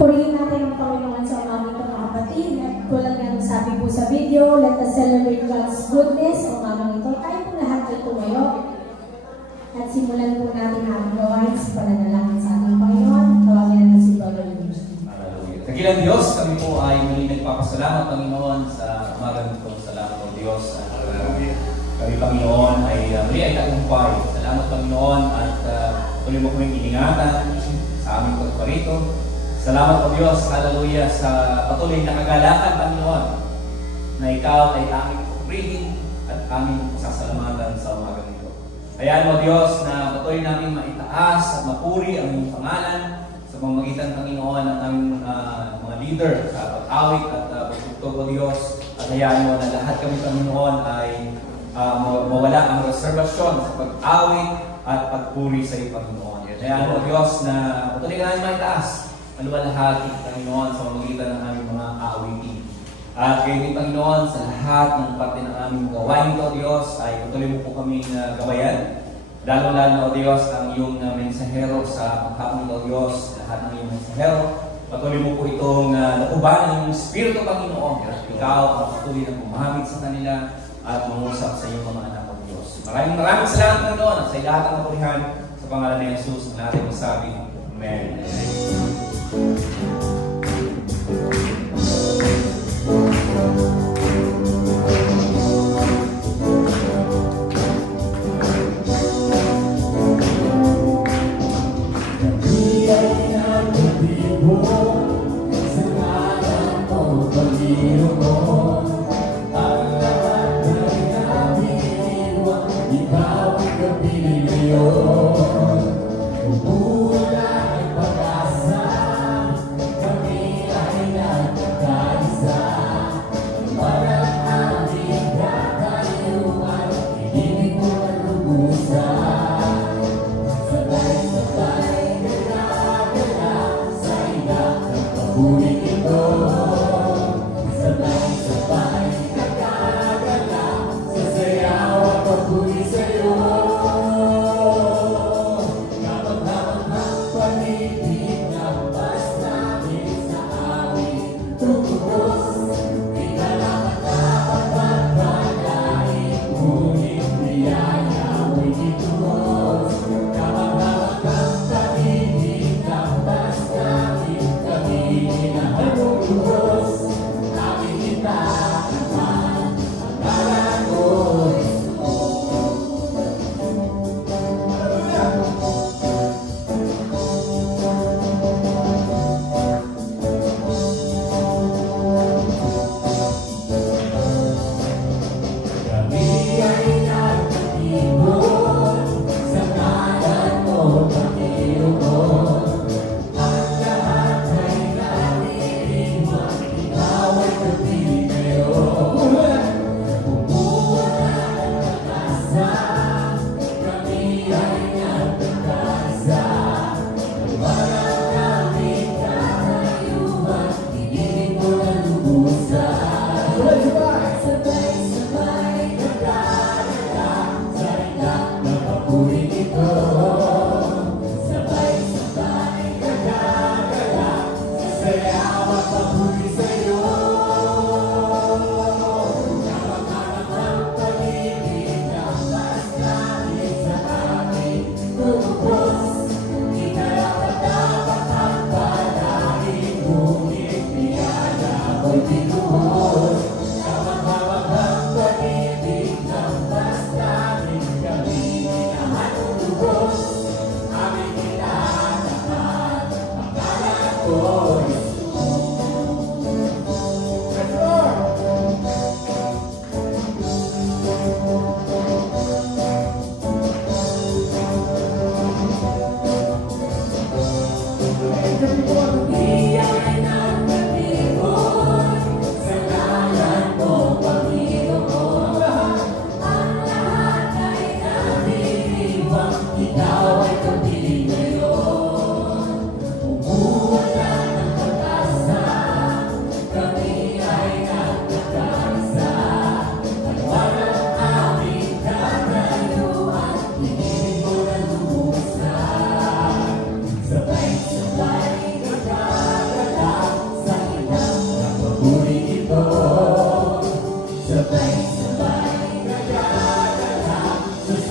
Purihin natin ang Panginoon sa umagang ito, mga kapatid. At tulad nga ng sabi po sa video, let us celebrate God's goodness sa umagang ito. Tayo po lahat ay tumayo. At simulan po natin ang gawain sa pananalangin sa ating Panginoon. Tawagin natin si Brother Luis. Hallelujah. Dakilang Diyos, kami po ay muli nagpapasalamat, Panginoon, sa umagang ito. Salamat po, Diyos. Kami, Panginoon, ay muli ay tagumpay. Salamat, Panginoon, at tuloy mo kaming iningatan sa aming pagparito. Salamat po, Diyos, hallelujah, sa patuloy na kagalakan, Panginoon, na Ikaw ay aming pupurihin at aming sasalamatan sa umagang ito. Hayaan mo, Diyos, na patuloy namin maitaas at mapuri ang iyong pangalan sa pamamagitan, Panginoon, ng aming mga leader sa pag-awit at pagtugtog, o Diyos. At hayaan mo na lahat kami, Panginoon, ay mawala ang reservasyon sa pag-awit at pagpuri sa iyo, Panginoon. Hayaan mo, Diyos, na patuloy ka namin maitaas maluwalhati, Panginoon, sa pamamagitan ng aming mga aawitin. At kayo din, Panginoon, sa lahat ng parte ng aming gawain ito, Diyos, ay patuloy mo po kami gabayan. Lalo-lalo, O Diyos, ang iyong mensahero sa paghapon ito, Diyos, lahat ng iyong mensahero. Patuloy mo po itong nakuban ng Espiritu, Panginoon. Ikaw ang patuloy na gumamit sa kanila at mangusap sa iyong mga anak, O Diyos. Maraming salamat, Panginoon, at sa lahat ng kapurihan sa pangalan ni Jesus na natin masabi. Amen. Thank you.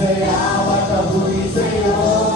sayaw at kabuli sa'yo.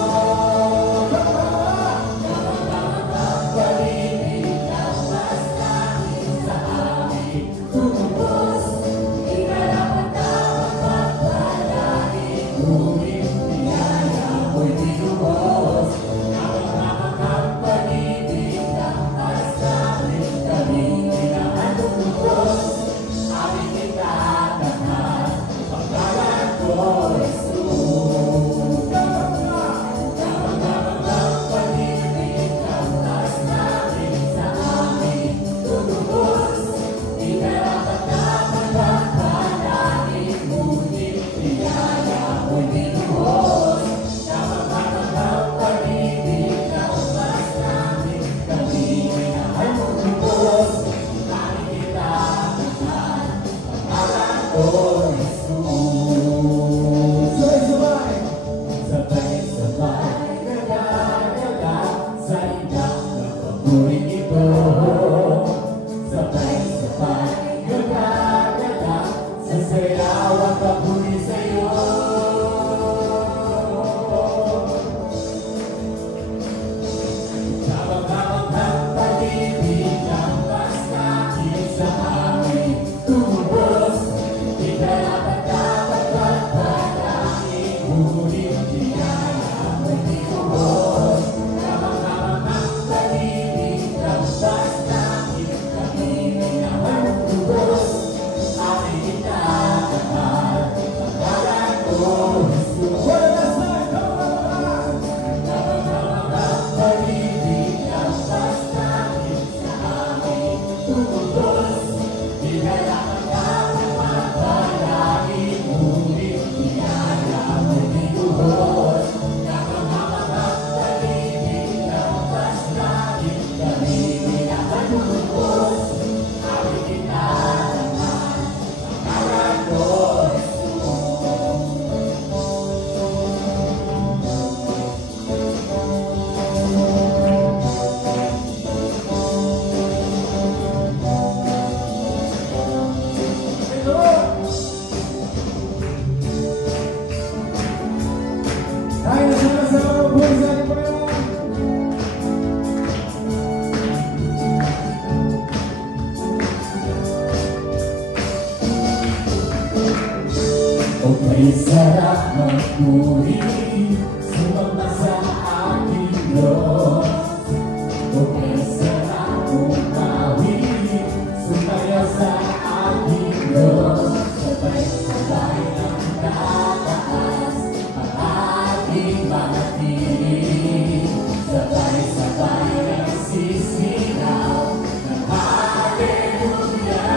Okay, sarap magpuri, sumama sa aking Diyos. Okay, sarap umawi, sumaya sa aking Diyos. Sabay-sabay ng tataas ang ating mga tinig. Sabay-sabay ng sisinaw ng Hallelujah.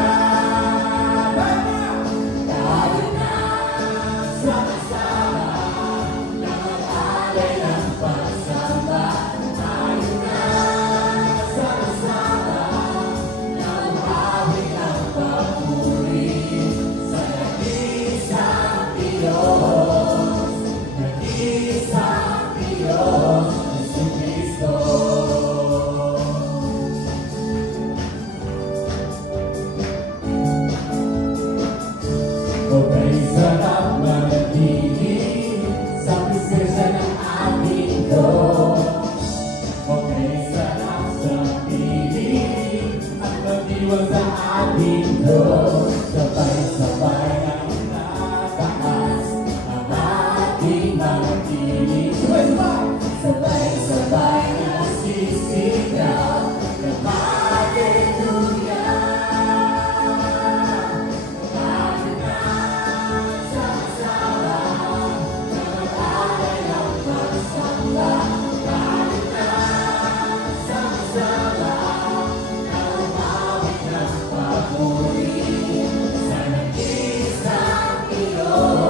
Okay, sarap manatili sa presensya ng ating Diyos. Okay, sarap sa piling at mag-iwan sa ating Diyos. Sabay-sabay ang nataas ang ating mga tinig. Sabay-sabay ang sisigaw ng Hallelujah. Sa nag-iisang Diyos,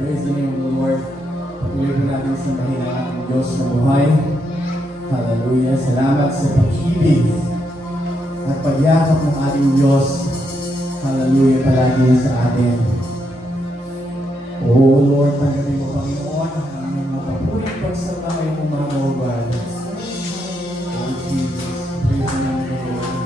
Praise the name of the Lord. Patuloy po natin sa mahina ng Diyos na buhay. Hallelujah. Salamat sa pag-ibig at pagyakap ng ating Diyos. Hallelujah. Palagi sa atin. Oh Lord, tanggapin mo, Panginoon, ang aming mga papuling pagsama ngayong umagaw-gaw. Oh Jesus. Praise the name of the Lord.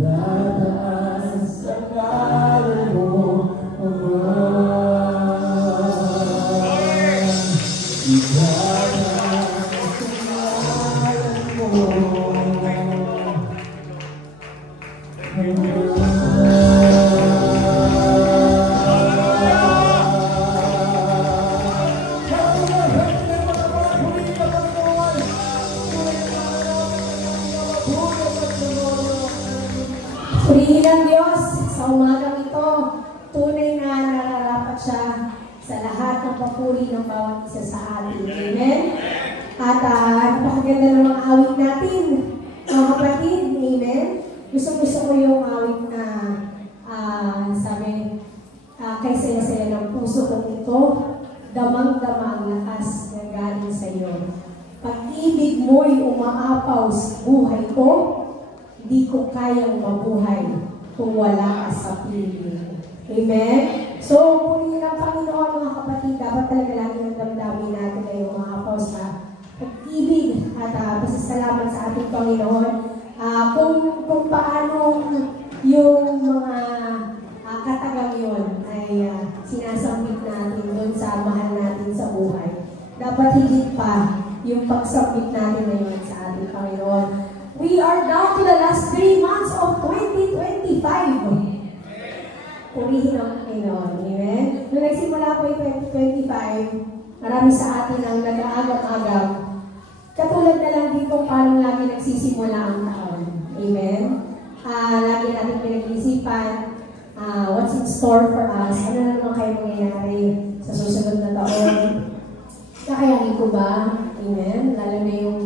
Dadaas sa ngalan mo, Ama. Dadaas sa ngalan mo, Purihin ang Diyos sa umagang ito. Tunay na nararapat siya sa lahat ng papuri ng bawat isa sa atin. Amen? At napakaganda ng mga awit natin, mga kapatid. Amen? Gusto ko yung awit na sabi, kay saya-saya ng puso kong ito, damang-dama ang lakas na galing sa iyo. Pag-ibig mo'y umaapaw sa buhay ko, di ko kayang mabuhay kung wala ka sa piling. Amen? So, purihin ang Panginoon, mga kapatid. Dapat talaga lagi ng damdamin natin na yung umaapaw sa pag-ibig at pasasalamat sa ating Panginoon. Kung paano yung mga katagang yun ay sinasambit natin doon sa mahal natin sa buhay. Dapat higit pa yung pagsambit natin na yun sa ating Panginoon. We are down to the last 3 months of 2025. Purihin ang Panginoon. Amen? Nung nagsimula po yung 2025, marami sa atin ang nag-aagam-agam. Katulad na lang din kung paano lagi nagsisimula ang taon. Amen? Lagi natin pinag-iisipan what's in store for us. Ano na naman kayo mangyayari sa susunod na taon? Kakayanin ko ba? Amen? Lalo na yung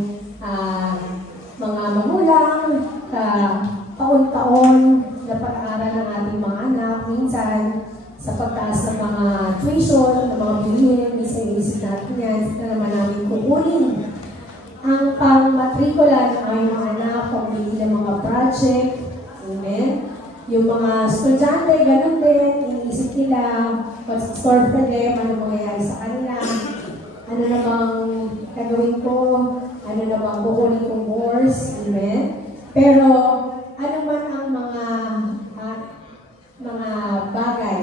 mga magulang, taon-taon na pag-aaral ng ating mga anak, minsan sa pagtaas ng mga tuition, ng mga bilihin, isip natin yan, na naman namin kukunin ang pang-matrikula ng aming mga anak, pambili ng mga project, amen? Yung mga estudyante, ganun din, iniisip nila, what's in store for them, ano mangyayari sa kanila, ano namang gagawin ko, ano namang kukunin kong course, amen? Pero, ano man ang mga bagay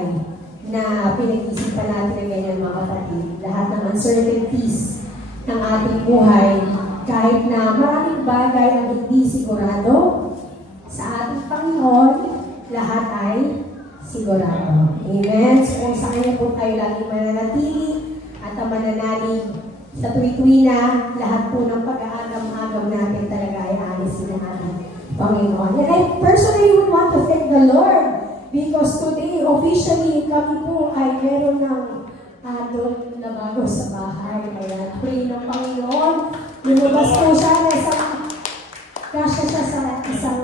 na pinag-isipan natin ng ganyan mga kapatid, lahat ng uncertainties ng ating buhay, kahit na maraming bagay ang hindi sigurado, sa ating Panginoon, lahat ay sigurado. Amen? So, kung sa Kanya po tayo lagi mananatili at mananalig sa tuwi-tuwi na, lahat po ng pag-aagam-agam natin talaga ay alisin ng ating Panginoon. And I personally would want to thank the Lord because today, officially, kami po ay meron ng doon na bago sa bahay. Kaya, pray ng Panginoon. Lumabas po siya na kasya siya sa isang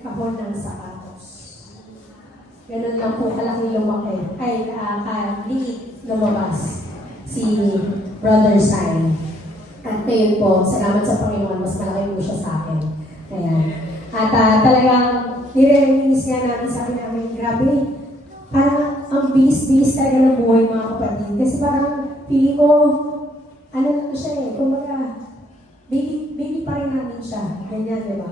kahon ng sapatos. Ganun lang po kalaki lumaki. Ay, liit lumabas si Brother Sai. At ngayon po, salamat sa Panginoon, mas malaki po siya sa akin. Kaya, at talagang nire-reminis nga namin sa akin namin, grabe, parang ang bilis-bilis talaga ng buhay mga kapatid. Kasi parang pili ko, ano lang siya eh, kumbaga, baby pa rin namin siya. Ganyan, di ba?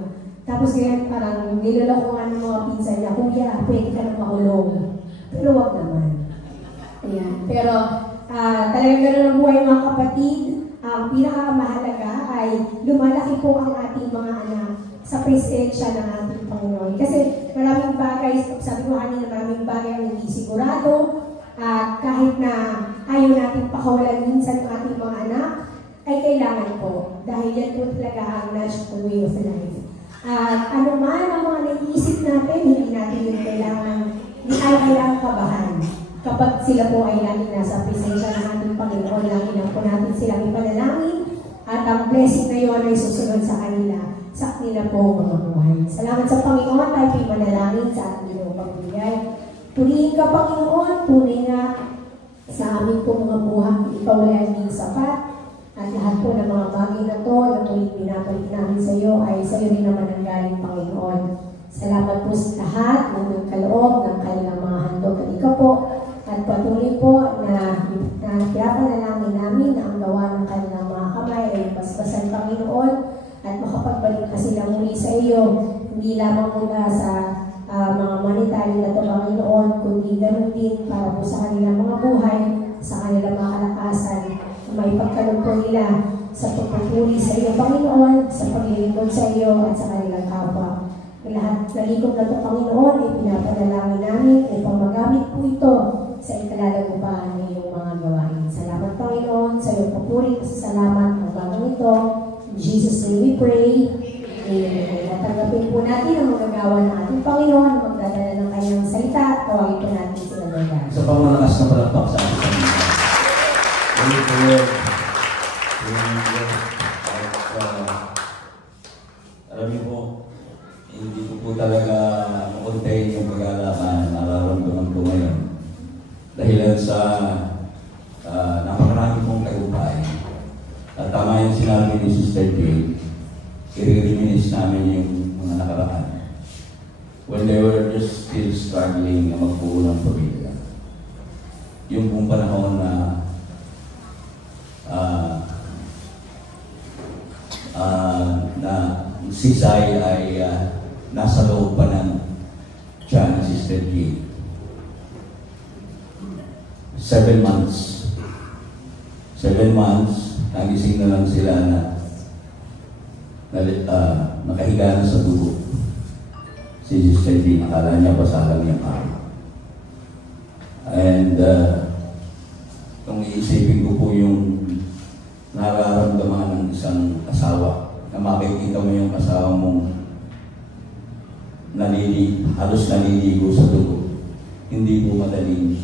Tapos ganyan parang niloloko nga ng mga pinsan niya, kuya, pwede ka na makulong. Pero wag naman. Ayan. Pero talagang gano'n ang buhay mga kapatid. Ang pinakamahalaga ay lumalaki po ang ating mga anak sa presensya ng ating Panginoon. Kasi maraming bagay, sabi ko kanina, maraming bagay ang hindi sigurado. Kahit na ayaw natin pakawalan minsan ng ating mga anak, ay kailangan po. Dahil yan po talaga ang natural way of life. At ano man ang mga naiisip natin, hindi natin yung kailangan kabahan. Kapag sila po ay lagi nasa presensya ng ating Panginoon, lagi lang po natin silang ipanalangin at ang blessing na yun ay susunod sa kanila, sa kanila po mga buhay. Salamat sa Panginoon, tayo po'y manalangin sa ating iyong pagbigay. Purihin ka, Panginoon, tunay nga sa aming po mga buhay, ikaw ay aming sapat. At lahat po ng mga bagay na to, na tuwing pinapalik namin sa iyo, ay sa iyo rin naman ang galing, Panginoon. Salamat po sa lahat ng nagkaloob ng kanilang mga handog at ikaw po. At patuloy po na pinapanalangin namin na ang gawa ng kanilang mga kamay ay paspasan, Panginoon, at makapagbalik ka sila muli sa iyo. Hindi lamang mula sa mga monetary na ito, Panginoon, kundi ganun din para po sa kanilang mga buhay, sa kanilang mga kalakasan, may pagkalog po nila sa pagpupuri sa iyo, Panginoon, sa paglilingkod sa iyo at sa kanilang kapwa. Lahat na likod na ito, Panginoon, ay pinapanalangin namin upang magamit po ito sa ikalalagupahan ng iyong mga gawain. Salamat, Panginoon, sa iyong papuri at salamat ng bagong ito. In Jesus' name we pray. Amen. At tanggapin po natin ang magagawa ng ating Panginoon na magdadala ng kanyang salita at tawagin po natin sila ng God. Sa pamalakas na palakpak sa ating Panginoon. Thank you. Alam niyo po, hindi ko po talaga makontain yung pag-alala na nararamdaman ko ngayon. Dahil sa napakarami pong tagumpay. At tama yung sinabi ni Sister Jane, i-reminisce namin yung mga nakaraan. When they were just still struggling na magbuo ng pamilya. Yung pong panahon na si Sai ay nasa loob pa ng siya ni Sister G. 7 months. 7 months, nagising na lang sila na nakahiga na sa dugo. Si Sister G, nakala niya basalang niyang araw. And kung iisipin ko po yung nararamdaman ng isang asawa, na makikita mo yung asawa mong halos naliligo sa dugo. Hindi po madaling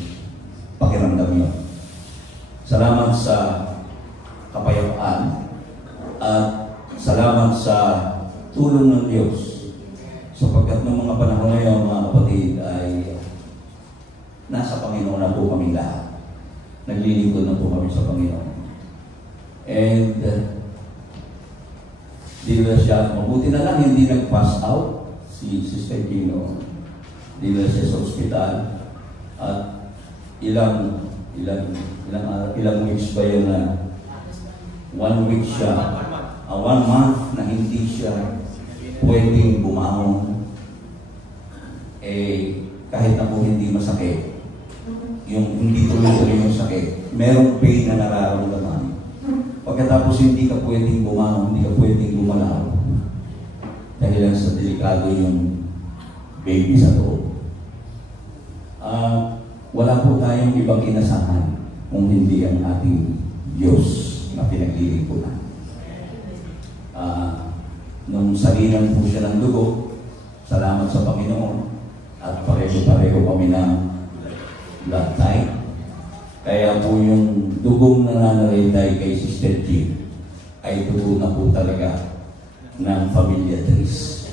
pakiramdam yun. Salamat sa kapayapaan at salamat sa tulong ng Diyos. Sapagkat ng mga panahon ngayon, mga kapatid, ay nasa Panginoon na po kami lahat. Naglilingkod na po kami sa Panginoon. And dinala siya, mabuti na lang hindi nag-pass out si Sister Gino. Dinala siya sa ospital at ilang weeks ba yun na 1 week siya, 1 month na hindi siya pwedeng bumangon. Kahit na po hindi masakit, yung hindi tuloy-tuloy yung sakit, merong pain na nararamdaman. Pagkatapos hindi ka pwedeng bumangon, hindi ka pwedeng gumalaw. Dahil lang sa delikado yung baby sa loob. Wala po tayong ibang inasahan kung hindi ang ating Diyos na pinaglilingkuran. Nung salinan po siya ng dugo, salamat sa Panginoon at pareho-pareho kami ng blood type. Kaya po yung dugong nananalaytay kay Sister G ay dugo na po talaga ng Pamilya Tris.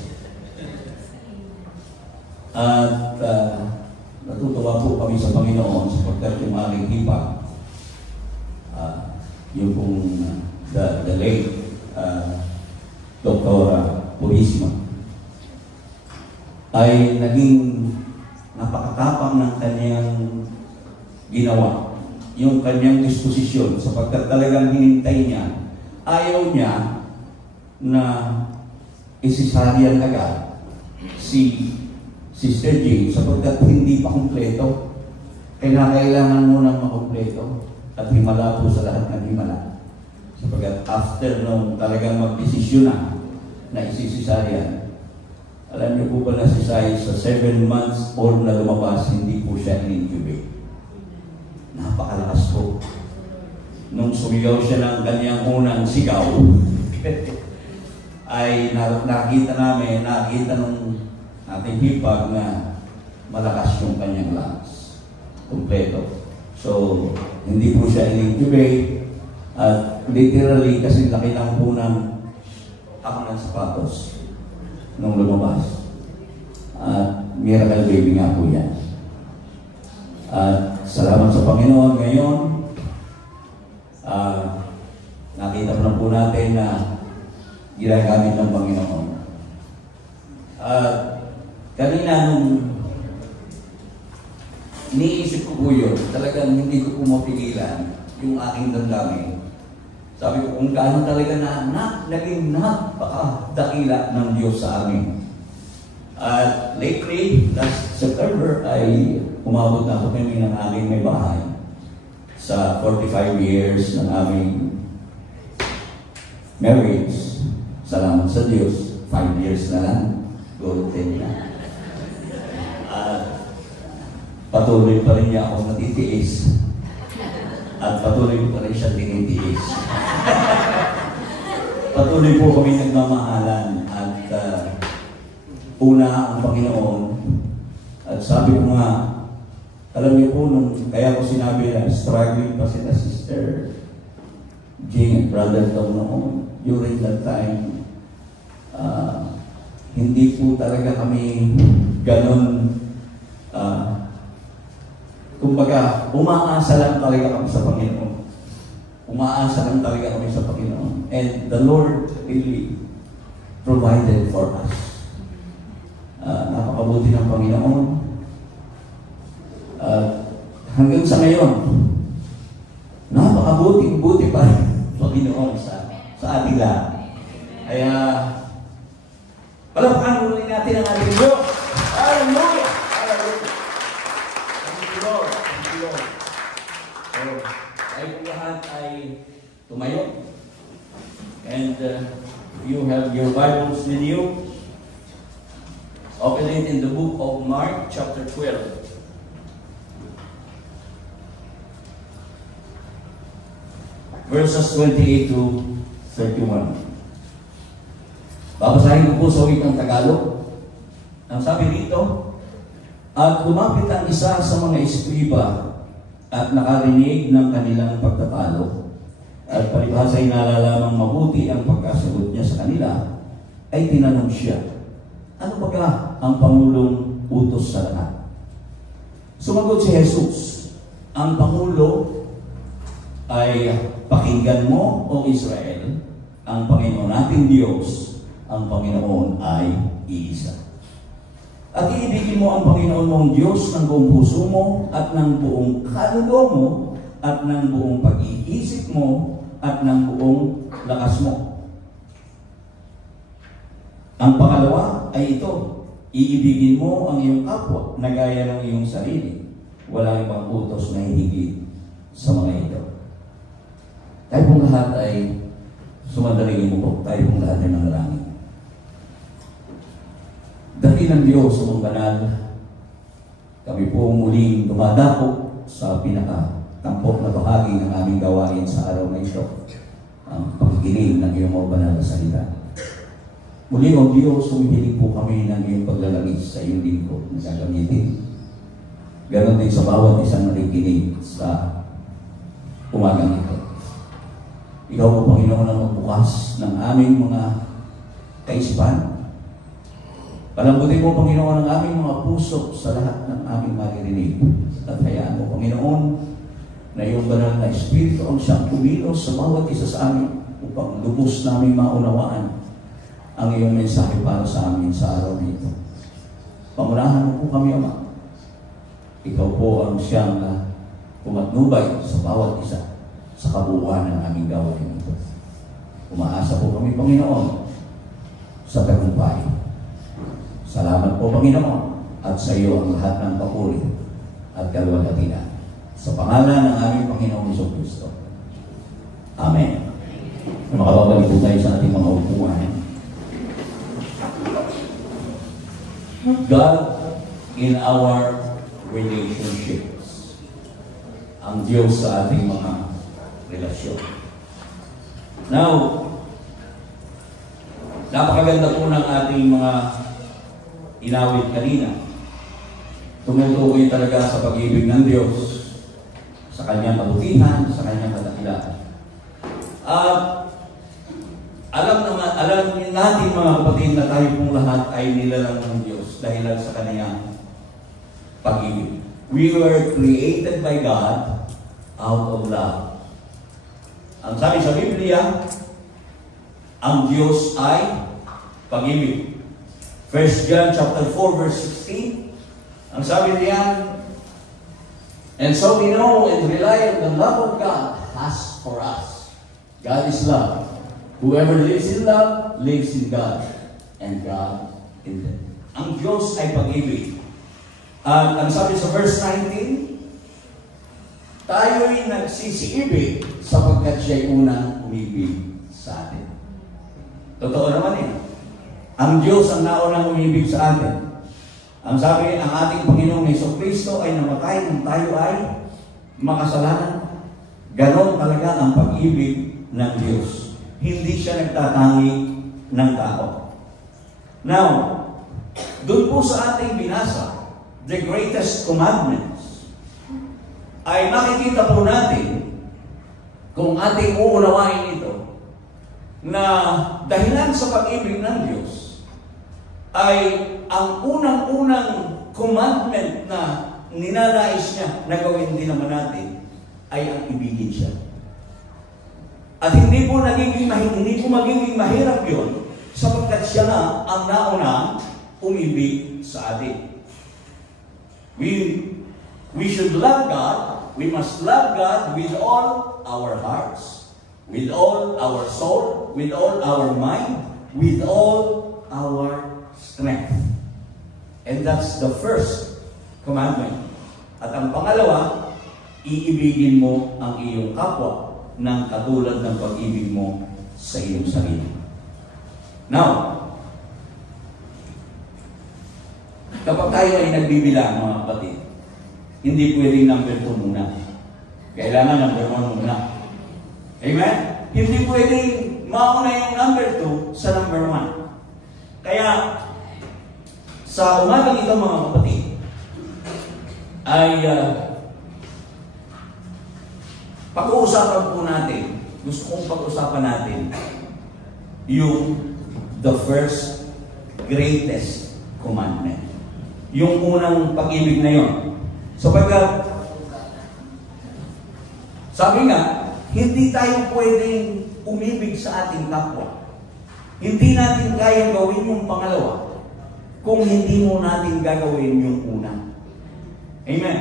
At natutuwa po kami sa Panginoon sapagkat yung aming hipag, yung pong the late Doktora Purisma ay naging napakatapang ng kanyang ginawa, yung kanyang disposisyon sapagkat talagang hinintay niya, ayaw niya na isisaryan agad si Sister Jane sapagkat hindi pa kumpleto. Kailangan mo nang makumpleto at himala po sa lahat ng himala. Sapagkat after nung talagang magdesisyon na isisaryan, alam niyo po ba na si Sai sa 7 months old na lumabas, hindi po siya in-incubate. Napakalakas po. Nung sumigaw siya ng kanyang unang sigaw, ay nakita nung ating hipag na malakas yung kanyang lungs. Kompleto. So, hindi po siya in-incubate. At literally, kasi laki ng punang ako ng sapatos nung lumabas. At miracle baby nga po yan. At salamat sa Panginoon ngayon. Nakita po na po natin na ginagamit ng Panginoon. Kanina nung niisip ko po yun, talagang hindi ko po mapigilan yung aking damdamin. Sabi ko kung gaano talaga naging napakadakila ng Diyos sa amin. At lately, last September, ay umabot na ako kami ng aming may bahay sa 45 years ng aming marriage. Salamat sa Diyos, 5 years na lang, go 10 na. At patuloy pa rin niya ako natitiis. At patuloy pa rin siya tinitiis. Patuloy po kami nagmamahalan at una ang Panginoon. At sabi ko nga, alam niyo po, kaya ko sinabi na struggling pa sila Sister Jing and Brother Tom noon. During that time, hindi po talaga kami ganun, kumbaga, umaasa lang talaga kami sa Panginoon. Umaasa lang talaga kami sa Panginoon. And the Lord really provided for us. Napakabuti ng Panginoon. Hanggang sa ngayon, napakabuti pa rin Panginoon sa ating lahat. Kaya, palapaan ulit natin ang ating Diyos. Hallelujah! Hallelujah! Thank you, Lord. Thank you, Lord. So, tayo lahat ay tumayo. And you have your Bibles with you. Open it in the book of Mark, chapter 12. Verses 28 to 31. Babasahin ko po sa wikang Tagalog. Ang sabi dito, at lumapit ang isa sa mga eskriba at nakarinig ng kanilang pagtatalo. At palibhasa ay nalalamang mabuti ang pagkasagot niya sa kanila, ay tinanong siya, ano ba ang Pangulong utos sa lahat? Sumagot si Jesus, ang Pangulo ay pakinggan mo, O Israel, ang Panginoon nating Diyos, ang Panginoon ay iisa. At iibigin mo ang Panginoon mong Diyos ng buong puso mo at ng buong kaluluwa mo at ng buong pag-iisip mo at ng buong lakas mo. Ang pangalawa ay ito, iibigin mo ang iyong kapwa na gaya ng iyong sarili. Walang ibang utos na hihigit sa mga ito. Tayo pong lahat ay sumadalingin mo po. Tayo pong lahat ay nangalangin. Dakilang Diyos sa mga banal, kami po muling dumadako sa pinaka-tampok na bahagi ng aming gawain sa araw na ito, ang pakikinig ng iyong mga banal na salita. Muli, O Diyos, humihiling po kami ng iyong paglalagis sa iyong lingkod na gagamitin. Ganon din sa bawat isang nakikinig sa umagang ito. Ikaw po, Panginoon, ang magbukas ng aming mga kaisipan. Palambutin mo, Panginoon, ang aming mga puso sa lahat ng aming maririnig. At hayaan mo, Panginoon, na iyong banal na Espiritu ang siyang kumilos sa bawat isa sa amin upang lubos namin maunawaan ang iyong mensahe para sa amin sa araw na ito. Pangunahan mo po kami, Ama. Ikaw po ang siyang pumatnubay sa bawat isa sa kabuuan ng aming gawain ito. Umaasa po kami, Panginoon, sa tagumpay. Salamat po, Panginoon, at sa iyo ang lahat ng papuri at kaluwalhatian. Sa pangalan ng aming Panginoong Jesucristo. Amen. Makababalik po tayo sa ating mga upuan. God in our relationships. Ang Diyos sa ating mga relasyon. Now, napakaganda po ng ating mga inawit kanina. Tumutukoy talaga sa pag-ibig ng Diyos, sa kanyang kabutihan, sa kanyang kadakilaan. Alam natin mga kapatid na tayo pong lahat ay nilalang ng Diyos dahil sa kanyang pag-ibig. We were created by God out of love. Ang sabi sa Biblia, ang Diyos ay pag-ibig. 1 John chapter 4 verse 16, ang sabi niya, and so we know and rely on the love of God has for us. God is love. Whoever lives in love lives in God, and God in them. Ang Diyos ay pag-ibig. At ang sabi sa verse 19, tayo'y nagsisiibig sapagkat siya'y unang umibig sa atin. Totoo naman eh. Ang Diyos ang naunang umibig sa atin. Ang sabi, ang ating Panginoong Jesucristo ay namatay nung tayo ay makasalanan. Ganon talaga ang pag-ibig ng Diyos. Hindi siya nagtatangi ng tao. Now, doon po sa ating binasa, the greatest commandments, ay makikita po natin kung ating uunawain ito na dahilan sa pag-ibig ng Diyos ay ang unang-unang commandment na ninanais niya na gawin din naman natin ay ang ibigin siya. At hindi po magiging mahirap yun sapagkat siya na ang naunang umibig sa atin. We should love God. We must love God with all our hearts, with all our soul, with all our mind, with all our strength. And that's the first commandment. At ang pangalawa, iibigin mo ang iyong kapwa ng katulad ng pag-ibig mo sa iyong sarili. Now, kapag tayo ay nagbibilang, mga kapatid, hindi pwedeng number 2 muna. Kailangan number 1 muna. Amen? Hindi pwedeng mauna yung number 2 sa number 1. Kaya, sa umagang ito, mga kapatid, ay pag-uusapan po natin, gusto kong pag-uusapan natin yung the first greatest commandment. Yung unang pag-ibig na yun. Sapagkat, sabi nga, hindi tayo pwedeng umibig sa ating kapwa. Hindi natin kaya gawin yung pangalawa kung hindi mo natin gagawin yung una. Amen.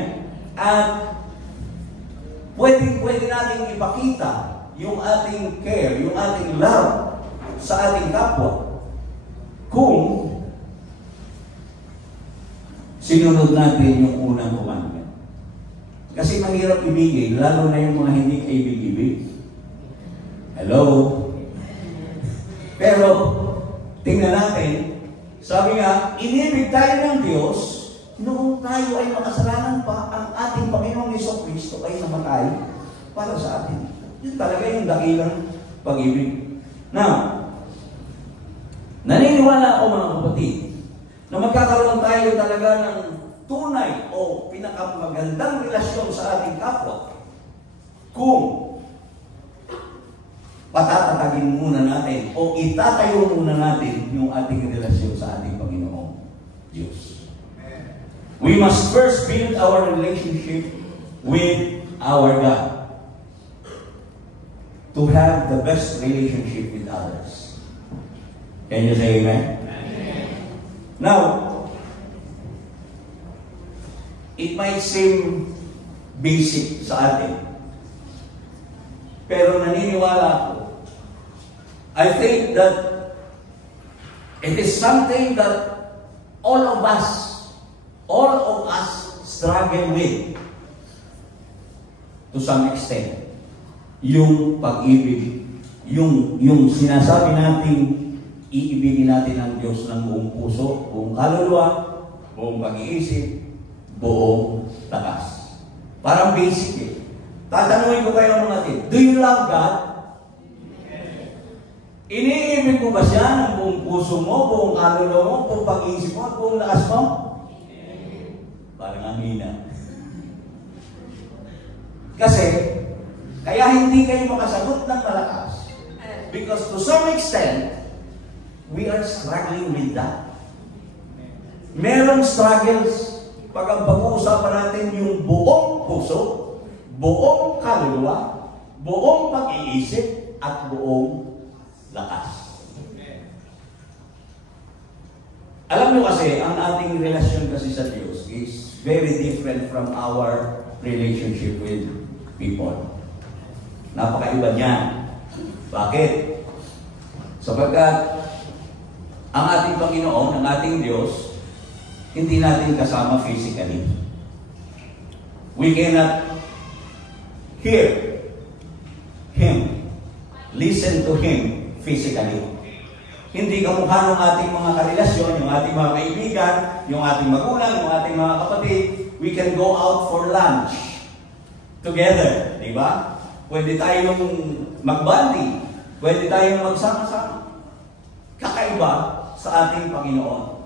At pwede natin ipakita yung ating care, yung ating love sa ating kapwa kung sinunod natin yung unang commandment. Kasi mahirap ibigay, lalo na yung mga hindi kaibig-ibig. Hello? Pero, tingnan natin, sabi nga, inibig tayo ng Diyos, noong tayo ay makasalanan pa, ang ating Panginoong Jesucristo ay namatay para sa atin. Yun talaga yung dakilang pag-ibig. Now, naniniwala ako mga kapatid, na magkakaroon tayo talaga ng tunay o pinakamagandang relasyon sa ating kapwa kung patatatagin muna natin o itatayo muna natin yung ating relasyon sa ating Panginoong Diyos. We must first build our relationship with our God to have the best relationship with others. Can you say amen? Now, it might seem basic sa atin, pero naniniwala ako, I think that it is something that all of us struggle with to some extent. Yung pag-ibig, yung sinasabi natin, iibigin natin ang Diyos ng buong puso, buong kaluluwa, buong pag-iisip, buong lakas. Parang basic eh. Tatanungin ko kayo mga natin, do you love God? Iniibig mo ba siya ng buong puso mo, buong kaluluwa mo, buong pag-iisip mo, buong lakas mo? Parang amina. Kasi, kaya hindi kayo makasagot ng malakas. Because to some extent, we are struggling with that. Merong struggles pag ang pag-uusapan natin yung buong puso, buong kaluluwa, buong pag-iisip, at buong lakas. Alam nyo kasi, ang ating relasyon kasi sa Diyos is very different from our relationship with people. Napakaiba niyan. Bakit? Sapagkat ang ating Panginoon, ang ating Diyos, hindi natin kasama physically. We cannot hear Him, listen to Him physically. Hindi kamukha ng ating mga karelasyon, yung ating mga kaibigan, yung ating magulang, yung ating mga kapatid. We can go out for lunch together, di ba? Pwede tayong magbandi, pwede tayong magsama-sama. Kakaiba sa ating Panginoon.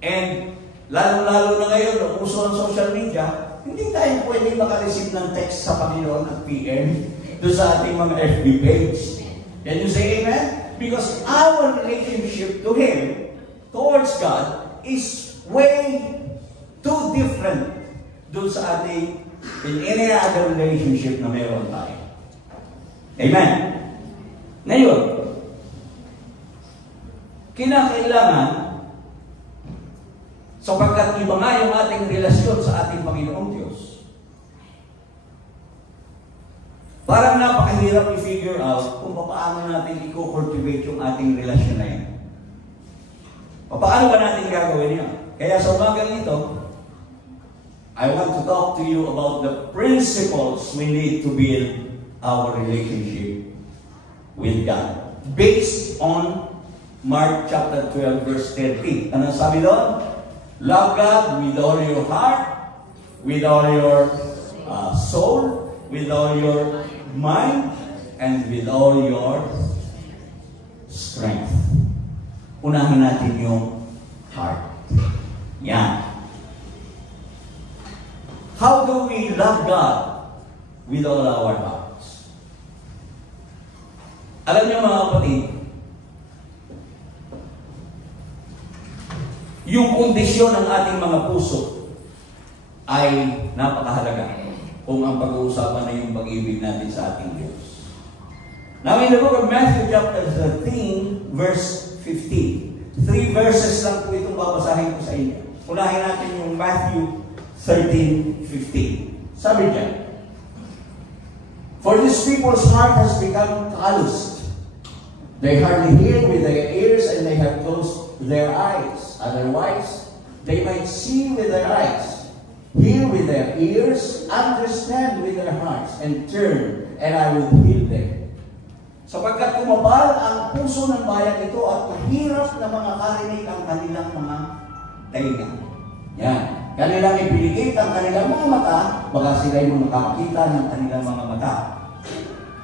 And lalo-lalo na ngayon, uso ang social media, hindi tayo pwede makareceive ng text sa Panginoon at PM doon sa ating mga FB page. Can you say amen? Because our relationship to Him, towards God, is way too different doon sa ating in any other relationship na meron tayo. Amen? Ngayon, kinakailangan, sapagkat iba nga yung ating relasyon sa ating Panginoong Diyos, parang napakahirap i-figure out kung paano natin i-cultivate yung ating relasyon na yan. Paano ba natin gagawin yan? Kaya sa umagang ito, I want to talk to you about the principles we need to build our relationship with God. Based on Mark chapter 12 verse 30. Ano sabi doon? Love God with all your heart, with all your soul, with all your mind, and with all your strength. Unahin natin yung heart. Yan. How do we love God with all our hearts? Alam niyo mga kapatid, yung kondisyon ng ating mga puso ay napakahalaga kung ang pag-uusapan na yung pag-ibig natin sa ating Diyos. Now in the book of Matthew chapter 13 verse 15. 3 verses lang po itong babasahin ko sa inyo. Unahin natin yung Matthew 13:15. Sabi niya, "For this people's heart has become calloused. They hardly hear with their ears and they have closed their eyes. Otherwise, they might see with their eyes, hear with their ears, understand with their hearts, and turn, and I will heal them." Sapagkat kumabal ang puso ng bayan ito at mahirap na mga karinig ang kanilang mga tainga. Yan. Kanilang ipiligit ang kanilang mga mata, baka sila'y makakita ng kanilang mga mata.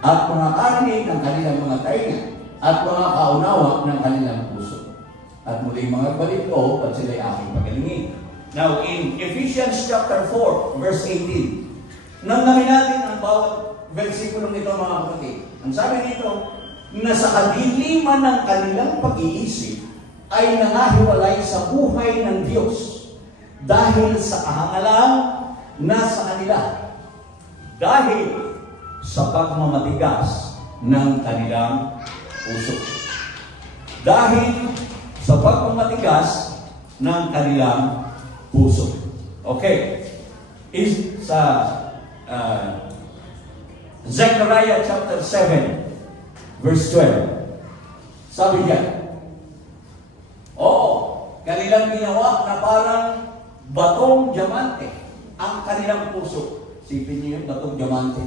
At mga karinig ng kanilang mga tainga, at mga kaunawa ng kanilang puso. At muling mga balik ko, at sila'y aking pagalingin. Now, in Ephesians chapter 4, verse 18, nang namin natin ang bawat versikulong ito, mga kapatid. Ang sabi nito, na sa kadiliman ng kanilang pag-iisip ay nangahiwalay sa buhay ng Diyos dahil sa kahangalang nasa kanila, dahil sa pagmamatigas ng kanilang puso. Dahil sa pagmamatigas ng kanilang puso. Okay. Is sa Zechariah chapter 7 verse 12. Sabi niya, kanilang ginawa na parang batong diamante ang kanilang puso. Sipin niyo yung batong diamante.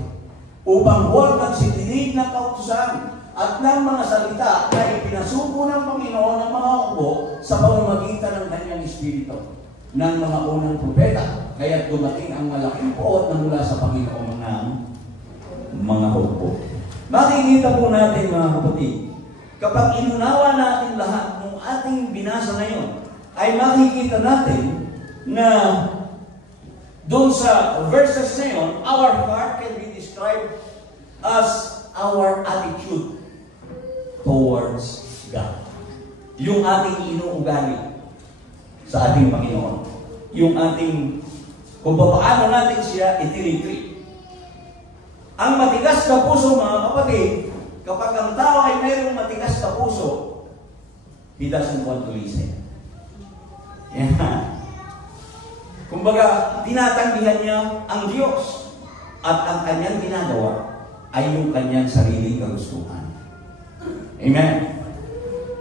Upang huwag nagsidinig ng kautusan at ng mga salita na ipinasuko ng Panginoon ng mga ubo sa pamamagitan ng kanyang Espiritu ng mga unang propeta. Kaya dumating ang malaking poot na mula sa Panginoon ng mga hukbo. Makikita po natin, mga kapatid, kapag inunawa natin lahat ng ating binasa ngayon, ay makikita natin na doon sa verses na yun, our heart can be described as our attitude towards God. Yung ating inuugali sa ating Panginoon. Yung ating, kung paano natin siya itinitreat. Ang matigas na puso, mga kapatid, kapag ang tao ay mayroong matigas na puso, he doesn't want to listen. Yeah. Kumbaga, tinatanggihan niya ang Diyos at ang kanyang ginagawa ay yung kanyang sariling kagustuhan. Amen.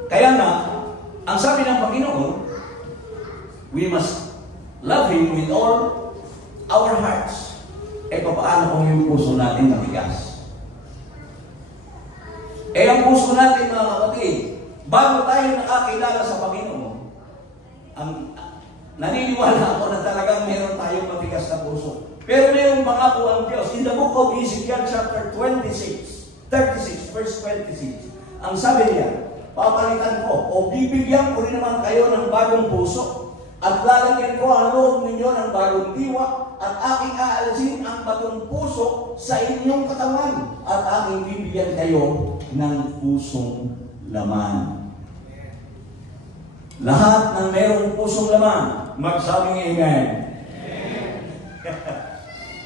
Kaya nga, ang sabi ng Panginoon, We must love Him with all our hearts. Paano kung yung puso natin matigas? Ang puso natin, mga kapatid, bago tayo nakakilala sa Panginoon, naniniwala ako na talagang meron tayong matigas na puso. Pero mayroong pangako ang Diyos. In the book of Ezekiel chapter 36, verse 26, ang sabi niya, papalitan ko o bibigyan ko rin naman kayo ng bagong puso at lalagyan ko ang loob ninyo ng bagong diwa at aking aalisin ang batong puso sa inyong katawan at aking bibigyan kayo ng pusong laman. Lahat ng mayroong pusong laman, magsabing amen.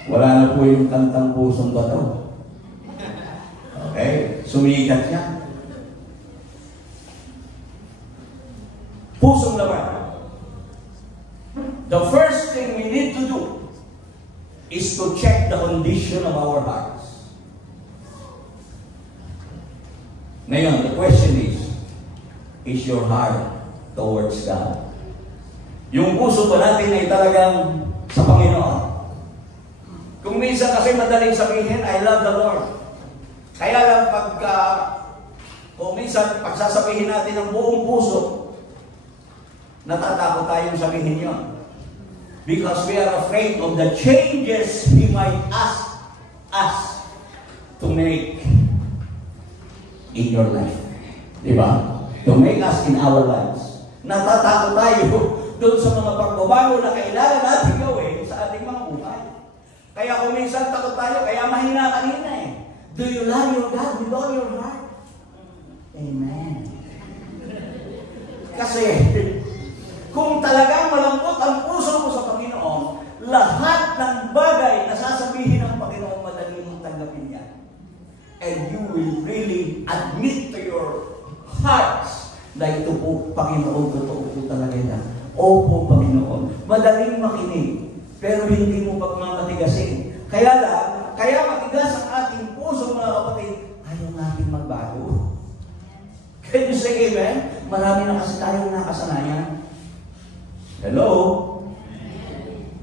Wala na po yung kantang pusong bato. Okay? Sumikat siya. Pusong laman. The first thing we need to do is to check the condition of our hearts. Ngayon, the question is your heart towards God? Yung puso ba natin ay talagang sa Panginoon? Kung minsan kasi madaling sabihin, I love the Lord. Kaya lang kung minsan pagsasabihin natin ng buong puso, natatakot tayong sabihin yun. Because we are afraid of the changes He might ask us to make in your life. Diba? To make us in our lives. Natatakot tayo doon sa mga pagbabago na kailangan natin gawin sa ating mga buhay. Kaya kung minsan takot tayo, kaya mahina kanina eh. Do you love your God with all your heart? Amen. Kasi, kung talagang malambot ang puso mo sa Panginoon, lahat ng bagay na sasabihin ng Panginoon, madali mong tanggapin yan. And you will really admit to your hearts na ito po, Panginoon, totoo po talaga yan. Opo, Panginoon. Madaling makinig, pero hindi mo pagmamatigasin. Kaya matigas ang ating puso, mga kapatid, ayaw natin magbago. Can you say amen? Marami na kasi tayong nakasanayan. Hello?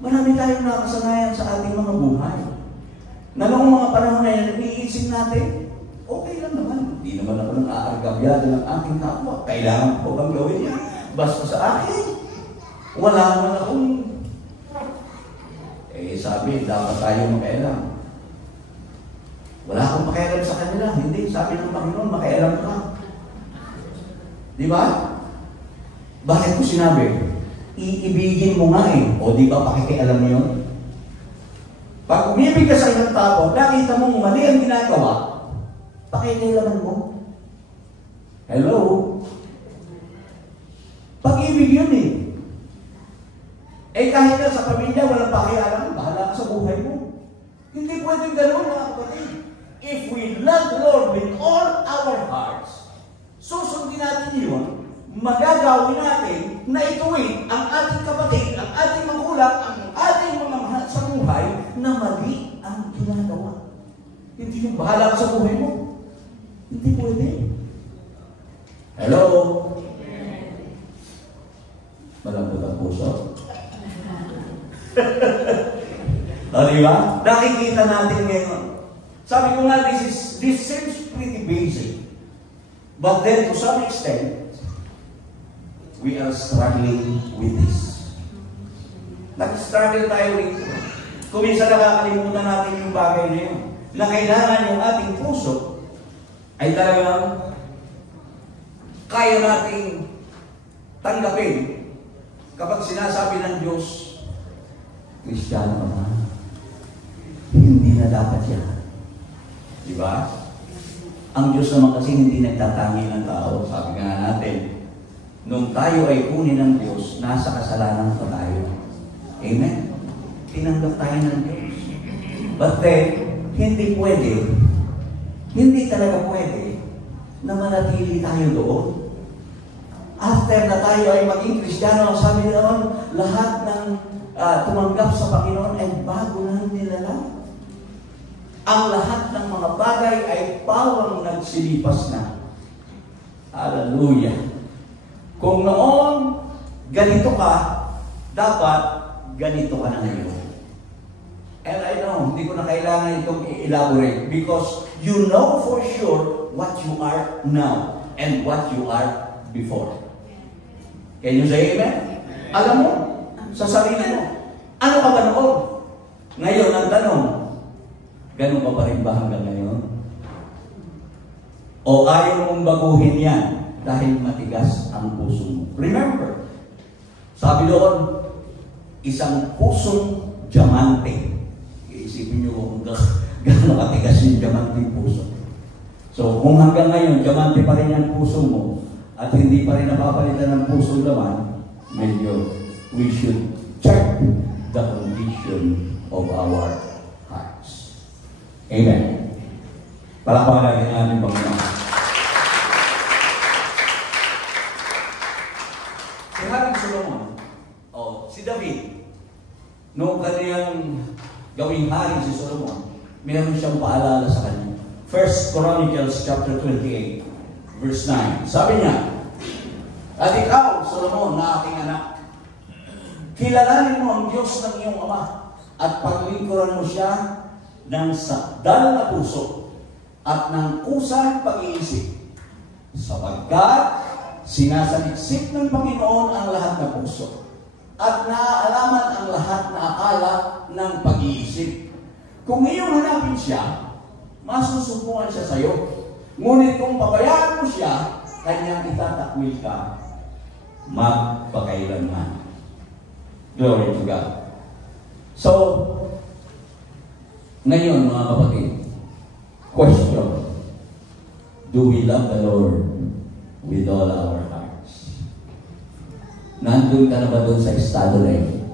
Marami tayong nakasanayan sa ating mga buhay. Na noong mga panahon na yan, iniisip natin, okay lang naman. Hindi naman ako nang aargabyado ng aking kapwa. Kailangan ko bang gawin yan? Basta sa akin. Wala naman akong... sabi, dapat tayo makialam. Wala akong makialam sa kanila. Hindi, sabi ng Panginoon, makialam ka. Di ba? Bakit ko sinabi? Iibigin mo nga eh. O di ba pakikialam mo yun? Pag umibig ka sa isang tao, nakita mong mali ang ginagawa, pakikialaman mo. Hello? Pag-ibig yun eh. Kahit na sa pamilya, walang pakialam, bahala ka sa buhay mo. Hindi pwedeng gano'n, mga kapatid. If we love the Lord with all our hearts, susundin natin yun, magagawin natin na ituwid ang ating kapatid, ang ating magulang, ang ating mga mahal sa buhay na mali ang ginagawa. Hindi yung bahala ka sa buhay mo. Hindi pwede. Hello? Malambot ang puso. Diba? Nakikita natin ngayon. Sabi ko nga, this seems pretty basic. But then, to some extent, we are struggling with this. Nag-struggle tayo rito. Kung minsan nakakalimutan natin yung bagay na yun, na kailangan yung ating puso ay talagang kaya nating tanggapin kapag sinasabi ng Diyos, Kristiyano ka na. Hindi na dapat yan. Diba? Ang Diyos naman kasi hindi nagtatangi ng tao. Sabi nga natin, nung tayo ay kunin ng Diyos, nasa kasalanan pa tayo. Amen? Tinanggap tayo ng Diyos. But then, hindi pwede, hindi talaga pwede na manatili tayo doon. After na tayo ay maging Kristiyano, sabi noon, lahat ng tumanggap sa Panginoon ay bago lang nilalang. Ang lahat ng mga bagay ay parang nagsilipas na. Hallelujah. Kung noon, ganito ka, dapat ganito ka na ngayon. And I know, hindi ko na kailangan itong i-elaborate because you know for sure what you are now and what you are before. Can you say amen? Alam mo, sa sarili mo, ano ka ba noon? Ngayon, ang tanong, ganun ka pa rin ba hanggang ngayon? O ayaw mong baguhin yan dahil matigas ang puso mo? Remember, sabi doon, isang pusong diamante. Iisipin nyo kung gano'n katigas yung diamante yung puso. So, kung hanggang ngayon, diamante pa rin ang puso mo at hindi pa rin napapalitan ng puso naman, medyo we should check the condition of our hearts. Amen. Palakpakan natin ang ating Panginoon. Si Haring Solomon, si David, noong kaniyang gawing hari si Solomon, meron siyang paalala sa kanya. 1 Chronicles chapter 28, verse 9. Sabi niya, at ikaw, Solomon, na aking anak, kilalanin mo ang Diyos ng iyong ama at paglingkuran mo siya ng sakdal na puso at ng kusang pag-iisip, sapagkat sinasaliksik ng Panginoon ang lahat na puso at naaalaman ang lahat na akala ng pag-iisip. Kung iyong hanapin siya, masusubukan siya sa iyo. Ngunit kung pabayaan mo siya, kanyang itatakwil ka magpakailanman. Glory to God. So, ngayon mga kapatid, question, do we love the Lord with all our hearts? Nandun ka na ba doon sa estado na yun?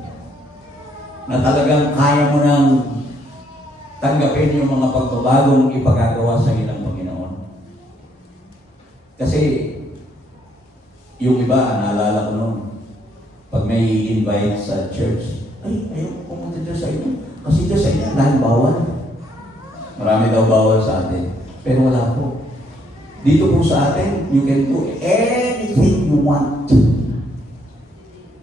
Na talagang kaya mo nang tanggapin yung mga pagbabagong ipagagawa sa ilang Panginoon. Kasi, yung iba, naalala ko noon, pag may invite sa church, ay, ayaw pumunta dyan sa inyo. Kasi dyan sa inyo, dahil bawal. Marami daw bawal sa atin. Pero wala po. Dito po sa atin, you can do anything you want.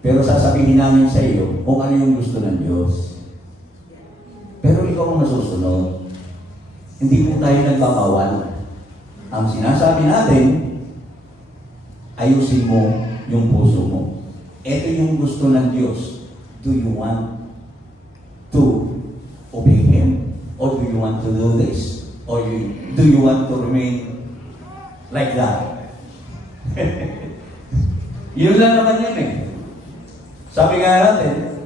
Pero sasabihin namin sa iyo kung ano yung gusto ng Diyos. Pero ikaw ang masusunod. Hindi po tayo nagbabawal. Ang sinasabi natin, ayusin mo yung puso mo. Ito yung gusto ng Diyos. Do you want to obey Him? Or do you want to do this? Or do you want to remain like that? Yun lang naman yun eh. Sabi nga natin,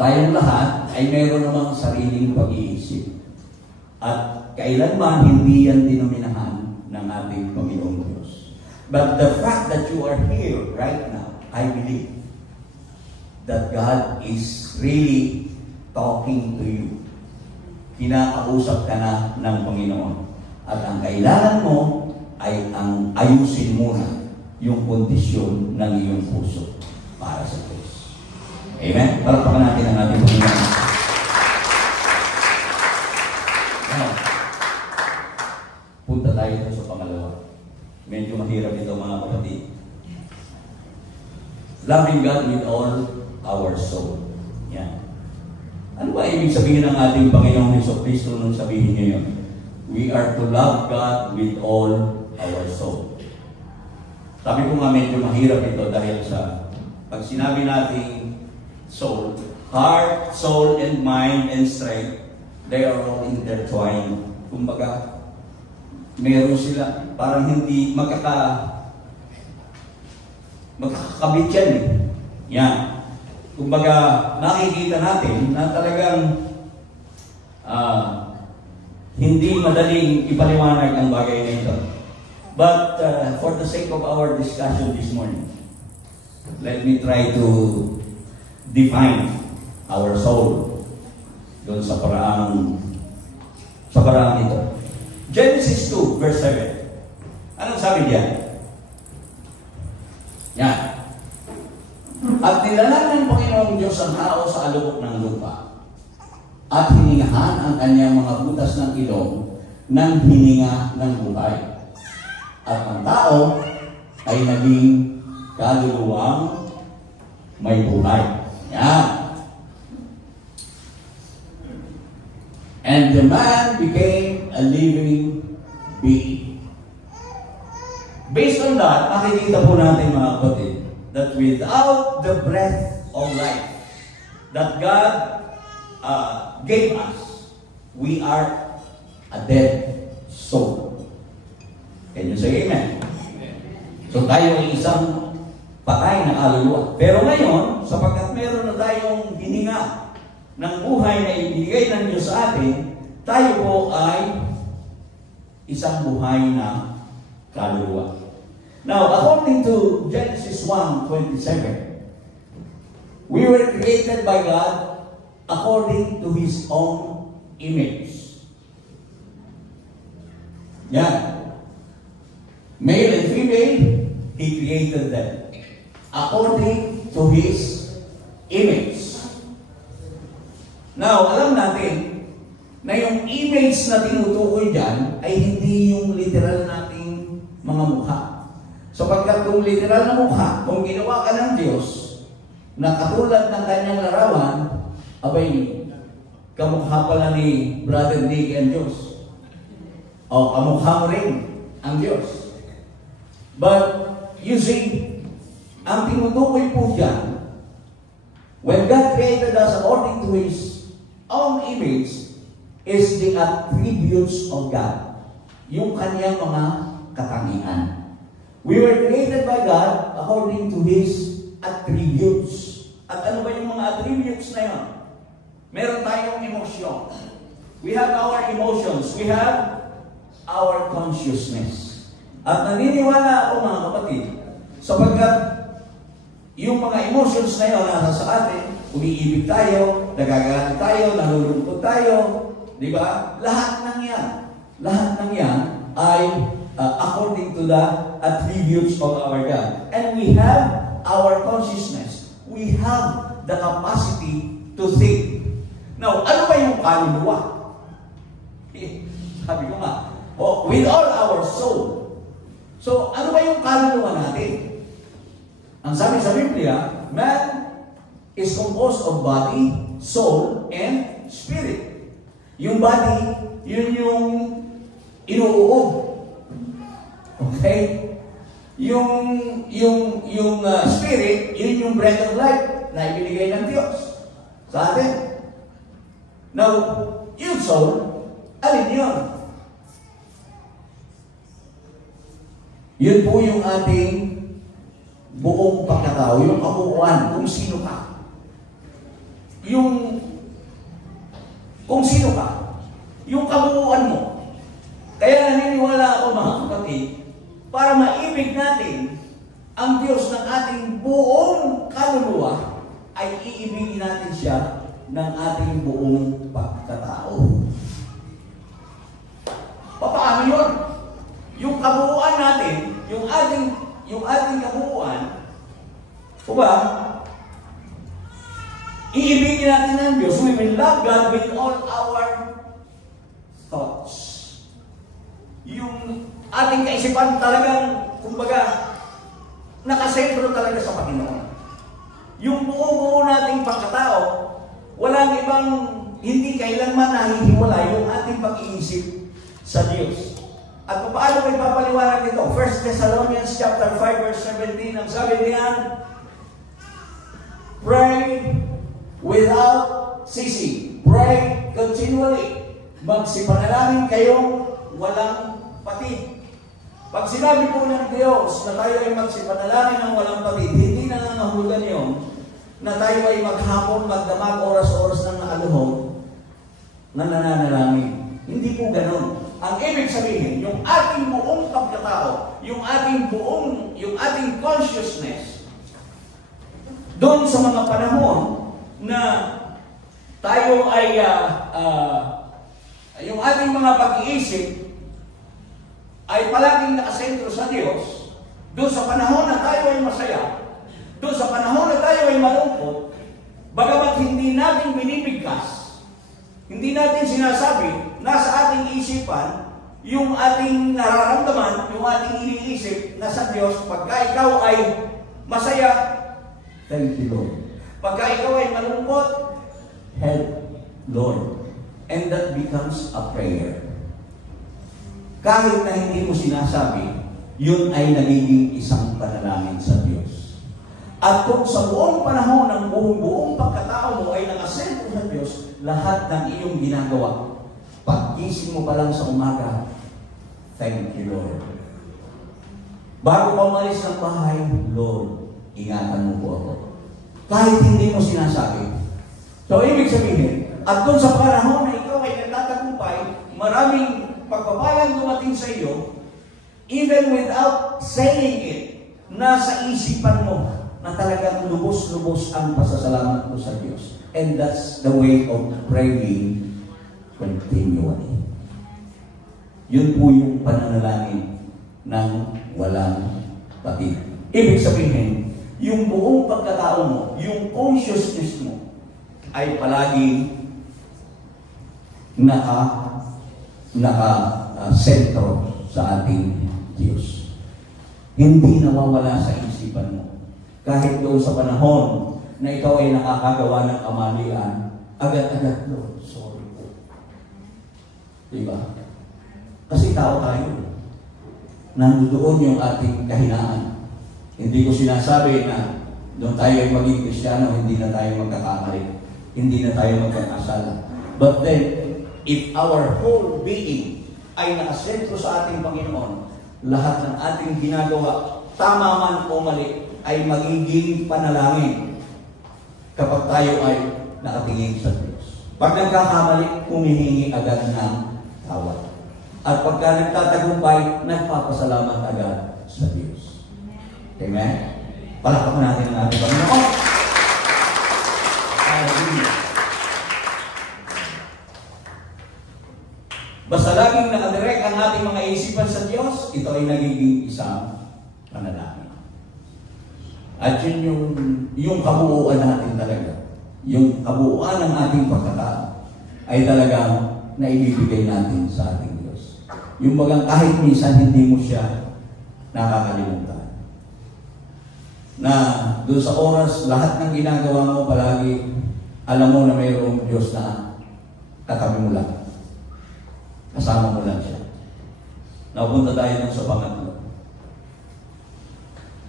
tayong lahat ay mayroon namang sariling pag-iisip. At kailanman hindi yan dinominahan ng ating Panginoong Diyos. But the fact that you are here right now, I believe that God is really talking to you. Kinakausap ka na ng Panginoon. At ang kailangan mo ay ang ayusin muna yung kondisyon ng iyong puso para sa Diyos. Amen? Palakpakan natin ang ating Panginoon. Punta tayo ito sa pangalawa. Medyo mahirap ito mga kapatid. Loving God with all our soul. Yan. Ano ba ibig sabihin ng ating Panginoong Jesucristo nung sabihin niyo yun? We are to love God with all our soul. Sabi ko nga medyo mahirap ito dahil sa pag sinabi nating soul, heart, soul, and mind, and strength, they are all intertwined. Kumbaga, meron sila, parang hindi magkakabit yan eh. Yan. Kumbaga, nakikita natin na talagang hindi madaling ipaliwanag ang bagay na ito. But for the sake of our discussion this morning, let me try to define our soul doon sa paraang ito. Genesis 2, verse 7. Anong sabi diyan? Yan. At nilalang ng Panginoong Diyos ang tao sa alubok ng lupa at hiningahan ang kanyang mga butas ng ilong ng hininga ng buhay. At ang tao ay naging kaluluwang may buhay. Yan. And the man became a living being. Based on that, makikita po natin mga kapatid, that without the breath of life that God gave us, we are a dead soul. Can you say amen? So tayo ay isang patay na kaluluwa. Pero ngayon, sapagkat meron na tayong hininga ng buhay na ibigay ng Diyos sa atin, tayo po ay isang buhay na kaluluwa. Now, according to Genesis 1:27, we were created by God according to His own image. Yan. Male and female, He created them according to His image. Now, alam natin na yung image na tinutukoy dyan ay hindi yung literal nating mga mukha. Sapagkat kung literal na mukha, kung ginawa ka ng Diyos na katulad ng kanyang larawan, abay, kamukha pala ni Brother Nick and Diyos. O kamukha mo rin ang Diyos. But, you see, ang tinutukoy po dyan, when God created us according to His own image, is the attributes of God. Yung kanyang mga katangian. We were created by God according to His attributes. At ano ba yung mga attributes na yun? Meron tayong emosyon. We have our emotions. We have our consciousness. At naniniwala ako mga kapatid, sapagkat yung mga emotions na yun nasa sa atin, umiibig tayo, nagagalit tayo, nalulungkot tayo, di ba? Lahat ng yan ay according to the attributes of our God. And we have our consciousness. We have the capacity to think. Now, ano ba yung kaluluwa? Sabi ko nga, with all our soul. So, ano ba yung kaluluwa natin? Ang sabi sa Biblia, man is composed of body, soul, and spirit. Yung body, yun yung inuuog. Okay? Yung spirit, yun yung breath of life na ibinigay ng Diyos sa atin. Now, yung soul, alin yun? Yun po yung ating buong pagkatao, yung kabuuan, kung sino ka. Kung sino ka, yung kabuuan mo. Kaya naniniwala ako mga kapatid, para maibig natin ang Diyos ng ating buong kaluluwa, ay iibigin natin siya ng ating buong pagkatao. Paano yun? Yung kabuuan natin, yung ating kabuuan, o ba, iibigin natin ng Diyos. We will love God with all our thoughts. Yung ating kaisipan talagang, kumbaga, nakasentro talaga sa Panginoon. Yung buo-buo nating pagkatao, walang ibang hindi kailanman nahihiwalay yung ating pag-iisip sa Diyos. At paano ko ipapaliwanag ito? 1 Thessalonians chapter 5 verse 17, ang sabi niyan, pray without ceasing. Pray continually. Magsipanalangin kayong walang patid. Pag sinabi po ng Diyos na tayo ay magsipanalangin ng walang patid, hindi nangangahulugan yun na tayo ay maghapon, magdamag, oras-oras ng nakaluhod na nananalangin. Hindi po ganon. Ang ibig sabihin, yung ating buong pagkatao, yung ating consciousness, doon sa mga panahon na tayo ay, yung ating mga pag-iisip ay palaging nakasentro sa Diyos, doon sa panahon na tayo ay masaya, doon sa panahon na tayo ay malungkot, bagamat hindi natin binibigkas, hindi natin sinasabi, nasa ating isipan, yung ating nararamdaman, yung ating iniisip, nasa Diyos, pagka ikaw ay masaya, Thank you, Lord. Pagka ikaw ay malungkot, help, Lord. And that becomes a prayer. Kahit na hindi mo sinasabi, yun ay nagiging isang panalangin sa Diyos. At kung sa buong panahon ng buong pagkatao mo ay nakasentro sa Diyos, lahat ng iyong ginagawa, paggising mo pa lang sa umaga, thank you, Lord. Bago ka umalis ng bahay, Lord, ingatan mo po ako. Kahit hindi mo sinasabi. So, ibig sabihin, at doon sa panahon na ikaw ay nagtatagumpay, maraming pagpapalang dumating sa iyo, even without saying it, nasa isipan mo na talagang lubos-lubos ang pasasalamat mo sa Diyos. And that's the way of praying continually. Yun po yung pananalangin ng walang patid. Ibig sabihin, yung buong pagkatao mo, yung consciousness mo, ay palagi naka-sentro sa ating Diyos. Hindi nawawala sa isipan mo. Kahit doon sa panahon na ikaw ay nakakagawa ng kamalian, agad-agad, Lord, sorry po. Diba? Kasi tao tayo. Nandoon yung ating kahinaan. Hindi ko sinasabi na doon tayo ay maging Kristiyano, hindi na tayo magkakamali. Hindi na tayo magkakasala. But then, if our whole being ay nakasentro sa ating Panginoon, lahat ng ating ginagawa, tama man o mali, ay magiging panalangin kapag tayo ay nakatingin sa Diyos. Pag nagkakamali, humihingi agad ng tawad. At pagka nagtatagumpay, nagpapasalamat agad sa Diyos. Amen? Palakpakan natin ang ating Panginoon. Hallelujah. Basta laging nakadirect ang ating mga isipan sa Diyos, ito ay nagiging isang panalangin. At yun yung kabuuan natin talaga. Yung kabuuan ng ating pagkatao ay talagang naibibigay natin sa ating Diyos. Yung bagang kahit minsan hindi mo siya nakakalimutan. Na doon sa oras, lahat ng ginagawa mo palagi, alam mo na mayroong Diyos na katabi mo lang. Kasama mo lang siya. Napunta tayo ng sa pangatlo.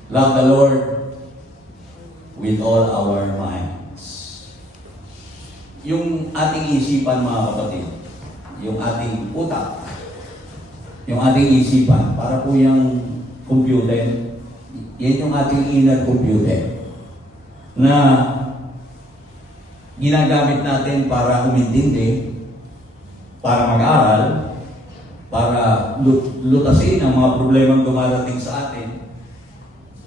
Love the Lord with all our minds. Yung ating isipan, mga kapatid, yung ating utak, yung ating isipan, para po yung computer, yan yung ating inner computer na ginagamit natin para umintindi, para mag-aral, para lutasin ang mga problemang dumarating sa atin,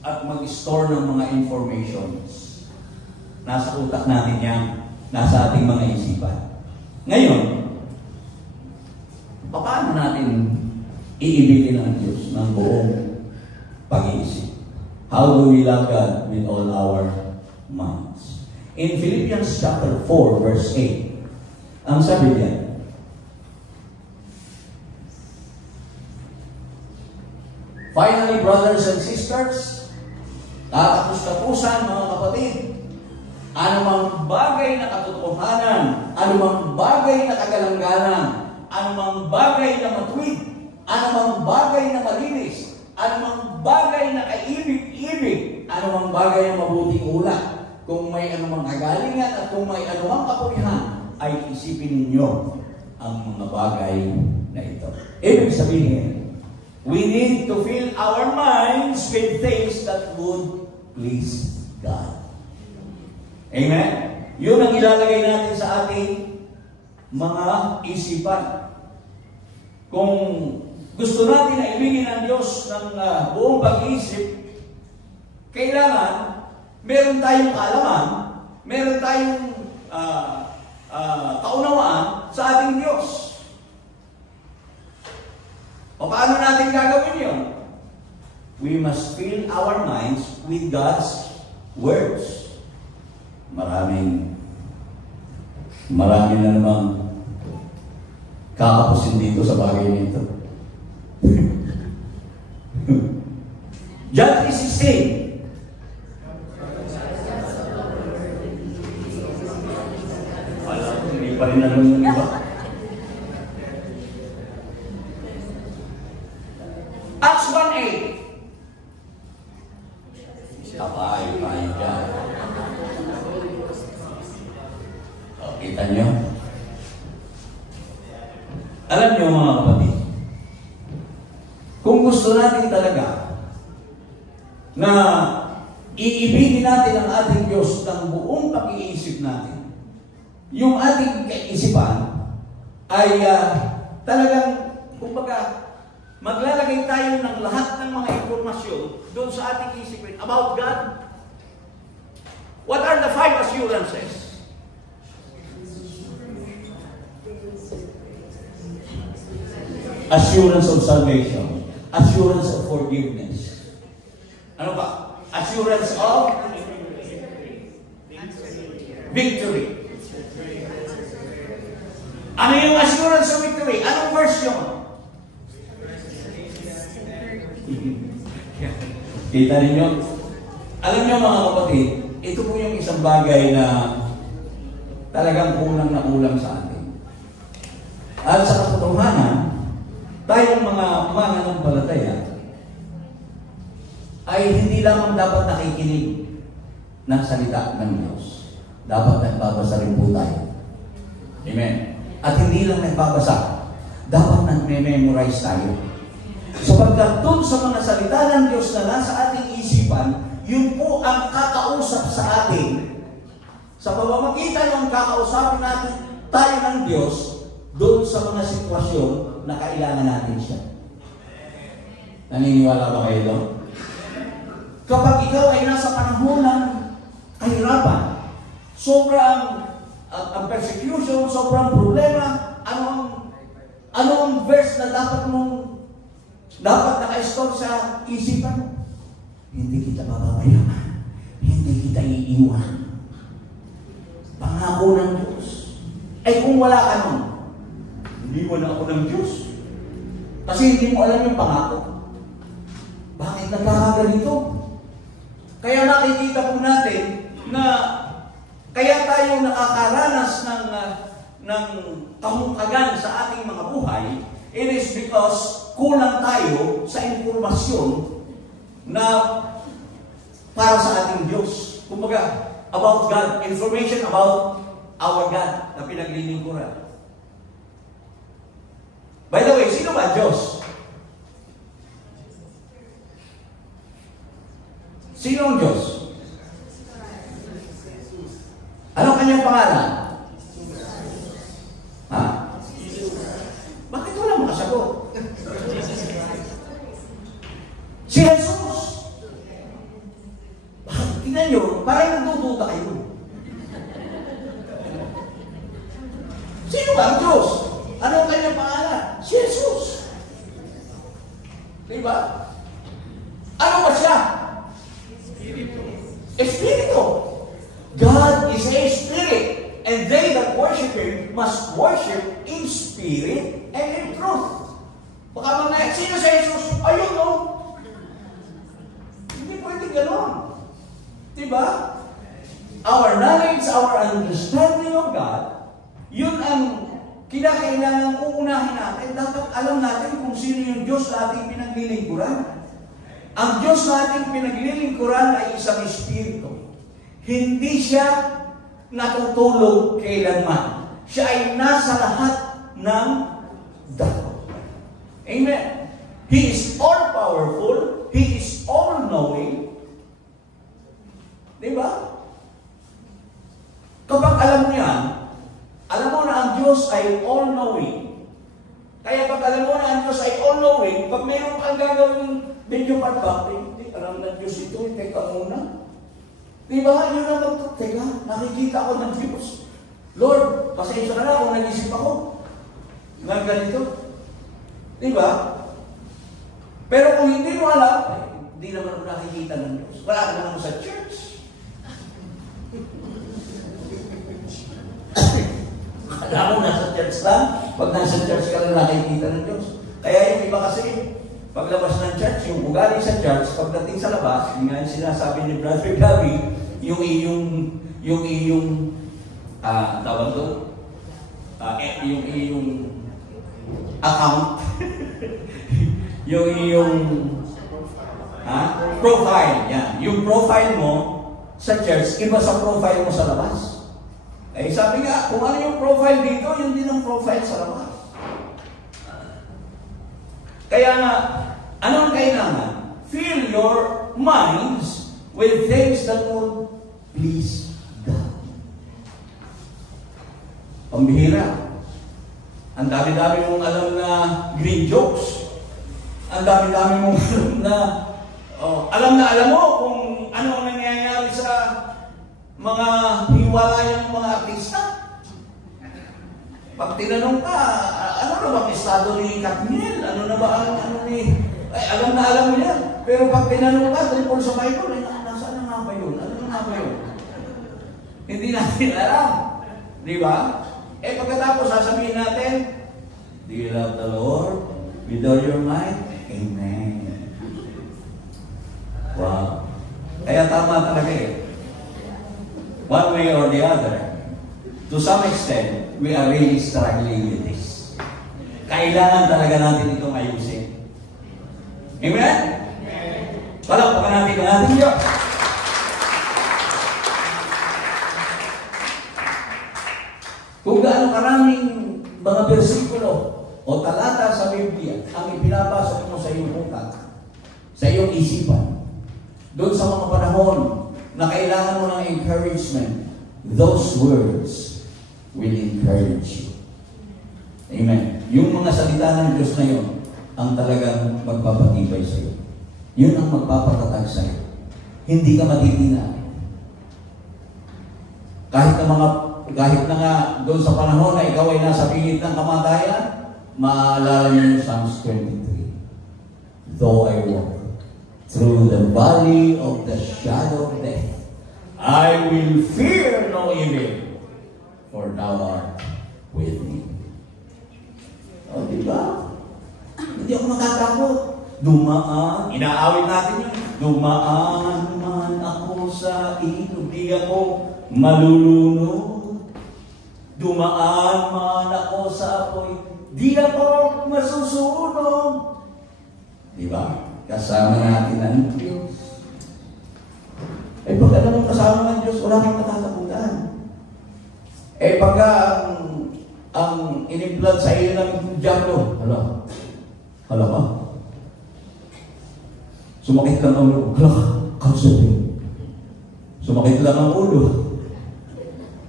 at mag-store ng mga informations. Nasa utak natin yan, nasa ating mga isipan. Ngayon, paano natin iibigin ang Diyos ng buong pag-iisip? How do we love God with all our minds? In Philippians chapter 4, verse 8, ang sabi niya, finally, brothers and sisters, tatapos-tapusan, mga kapatid, anumang bagay na katotohanan, anumang bagay na kagalangganan, anumang bagay na matuwid, anumang bagay na malinis, anumang bagay na kaibig-ibig, anumang bagay na mabuting ulat, kung may anumang kagalingan at kung may anumang kapurihan, ay isipin ninyo ang mga bagay na ito. Ibig sabihin, we need to fill our minds with things that would please God. Amen? Yun ang ilalagay natin sa ating mga isipan. Kung gusto natin na ibigin ang Diyos ng buong pag-iisip, kailangan meron tayong kaalaman, meron tayong kaunawaan sa ating Diyos. O paano natin gagawin yun? We must fill our minds with God's words. Marami na namang kakapusin dito sa bagay nito. John 3:16. pa rin alam yung iba. Acts 1:8. Tayo dyan. Kita nyo? Alam nyo mga kapatid, kung gusto natin talaga na iibigin natin ang ating Diyos ng buong pag-iisip natin, yung ating kaisipan ay talagang, kumbaga, maglalagay tayo ng lahat ng mga impormasyon doon sa ating isipin about God. What are the 5 assurances? Assurance of salvation. Assurance of forgiveness. Ano ba? Assurance of victory. Ano yung assurance of victory? Anong verse yun? Kita ninyo? Alam nyo mga kapatid, ito po yung isang bagay na talagang kulang na kulang sa atin. At sa katotohanan, tayong mga mananampalataya ay hindi lamang dapat nakikinig ng salita ng Diyos. Dapat nagbabasa rin po tayo. Amen. At hindi lang nagbabasa, dapat nagme-memorize tayo. Sapagkat doon sa mga salita ng Diyos na nasa ating isipan, yun po ang kakausap sa atin. Sa pamamagitan ng kakausapin natin tayo ng Diyos doon sa mga sitwasyon na kailangan natin siya. Naniniwala ba kayo doon? Kapag ikaw ay nasa panahon ng kahirapan, sobrang ang persecution, sobrang problema, ano ang verse na dapat naka-store sa isipan mo? Hindi kita bababayaan. Hindi kita iiwan. Pangako ng Diyos. Ay kung wala ka nun, hindi wala ako ng Diyos. Kasi hindi mo alam yung pangako. Bakit nagkakaganito? Kaya nakikita po natin na kaya tayo nakakaranas ng kamungkagan sa ating mga buhay, it is because kulang tayo sa impormasyon na para sa ating Diyos. Kumbaga, about God, information about our God na pinaglilingkuran. By the way, sino ba Diyos? Sino ang Diyos? Anong kanyang pangalan? Ha? Bakit wala makasagot? Si Jesus. Tingnan nyo, parang nagdududa kayo. Sino ba ang Diyos? Ano ang kanyang pangalan? Si Jesus. Diba? Ano ba siya? Espiritu. God is a spirit, and they that worship Him must worship in spirit and in truth. Baka mga, sino si Jesus? Ayun, no? Hindi pwede gano'n. Diba? Our knowledge, our understanding of God, yun ang kinakailangan uunahin natin. Dapat alam natin kung sino yung Diyos na ating pinaglilingkuran. Ang Diyos na ating pinaglilingkuran ay isang espiritu. Hindi siya natutulog kailanman. Siya ay nasa lahat ng dako. Amen. He is all-powerful. He is all-knowing. Diba? Kapag alam mo yan, alam mo na ang Diyos ay all-knowing. Kaya pag alam mo na ang Diyos ay all-knowing, pag mayroon kang gagawin medyo patbak, hindi, alam na Diyos ito, teka muna. Diba? Yun ang magto, teka, nakikita ko ng Diyos. Lord, pasensya ka na kung nag-isip ako. Nga ganito. Diba? Pero kung hindi mo alam, hindi naman ako nakikita ng Diyos. Wala ka naman sa church. Kala mo nasa church lang, pag nasa church ka lang nakikita ng Diyos. Kaya yung iba kasi, paglabas ng church, yung ugali sa church, pagdating sa labas, yung nga yung sinasabi ni Brother Gary, yung iyong tawag doon, yung iyong account, yung iyong profile, yan. Yung profile mo sa church, iba sa profile mo sa labas. Eh, sabi nga, kung ano yung profile dito, yun din ang profile sa labas. Kaya nga, anong kailangan? Fill your minds with things that will please God. Pambihira. Ang dami-dami mong alam na green jokes. Ang dami-dami mong alam mo kung ano ang nangyayari sa mga hiwalayang mga artista. Pag tinanong ka, ano na ba ang estado ni Katniel? Ano na ba ang alam mo yan. Pero pag tinanong ka, tungkol sa Bible, nasaan na nga ba yun? Ano na nga ba yun? Hindi natin alam. Di ba? Eh pagkatapos sasabihin natin, do you love the Lord with all your might? Amen. Wow. Kaya tama talaga eh. One way or the other, to some extent, we are really struggling with this. Kailangan talaga natin itong ayusin. Amen? Palakpakan natin ang ating Diyos. Kung gaano karaming mga bersikulo o talata sa Biblia ang ipinapasok mo sa iyong utak, sa iyong isipan, doon sa mga panahon na kailangan mo ng encouragement, those words will encourage you. Amen. Yung mga salita ng Diyos na yun, ang talagang magpapatibay sa iyo. Yun ang magpapatatag sa iyo. Hindi ka matitina. Kahit na nga doon sa panahon na ikaw ay nasa pilit ng kamatayan, maalala niyo yung Psalms 23. Though I walk through the valley of the shadow of death, I will fear no evil, for thou art with me. O, diba? Hindi ako makatakot. Dumaan, inaawit natin yun. Dumaan man ako sa ilog, di ako malulunod. Dumaan man ako sa apoy, di ako masusunog. Diba? Kasama natin ang Diyos. Eh pag alam mo kasama ng Diyos, wala kang matatakutan. Eh pagka ang in-implant sa iyo ng diablo, hala ka? Sumakit lang ang ulo. Hala ka? Kanser. Sumakit lang ang ulo.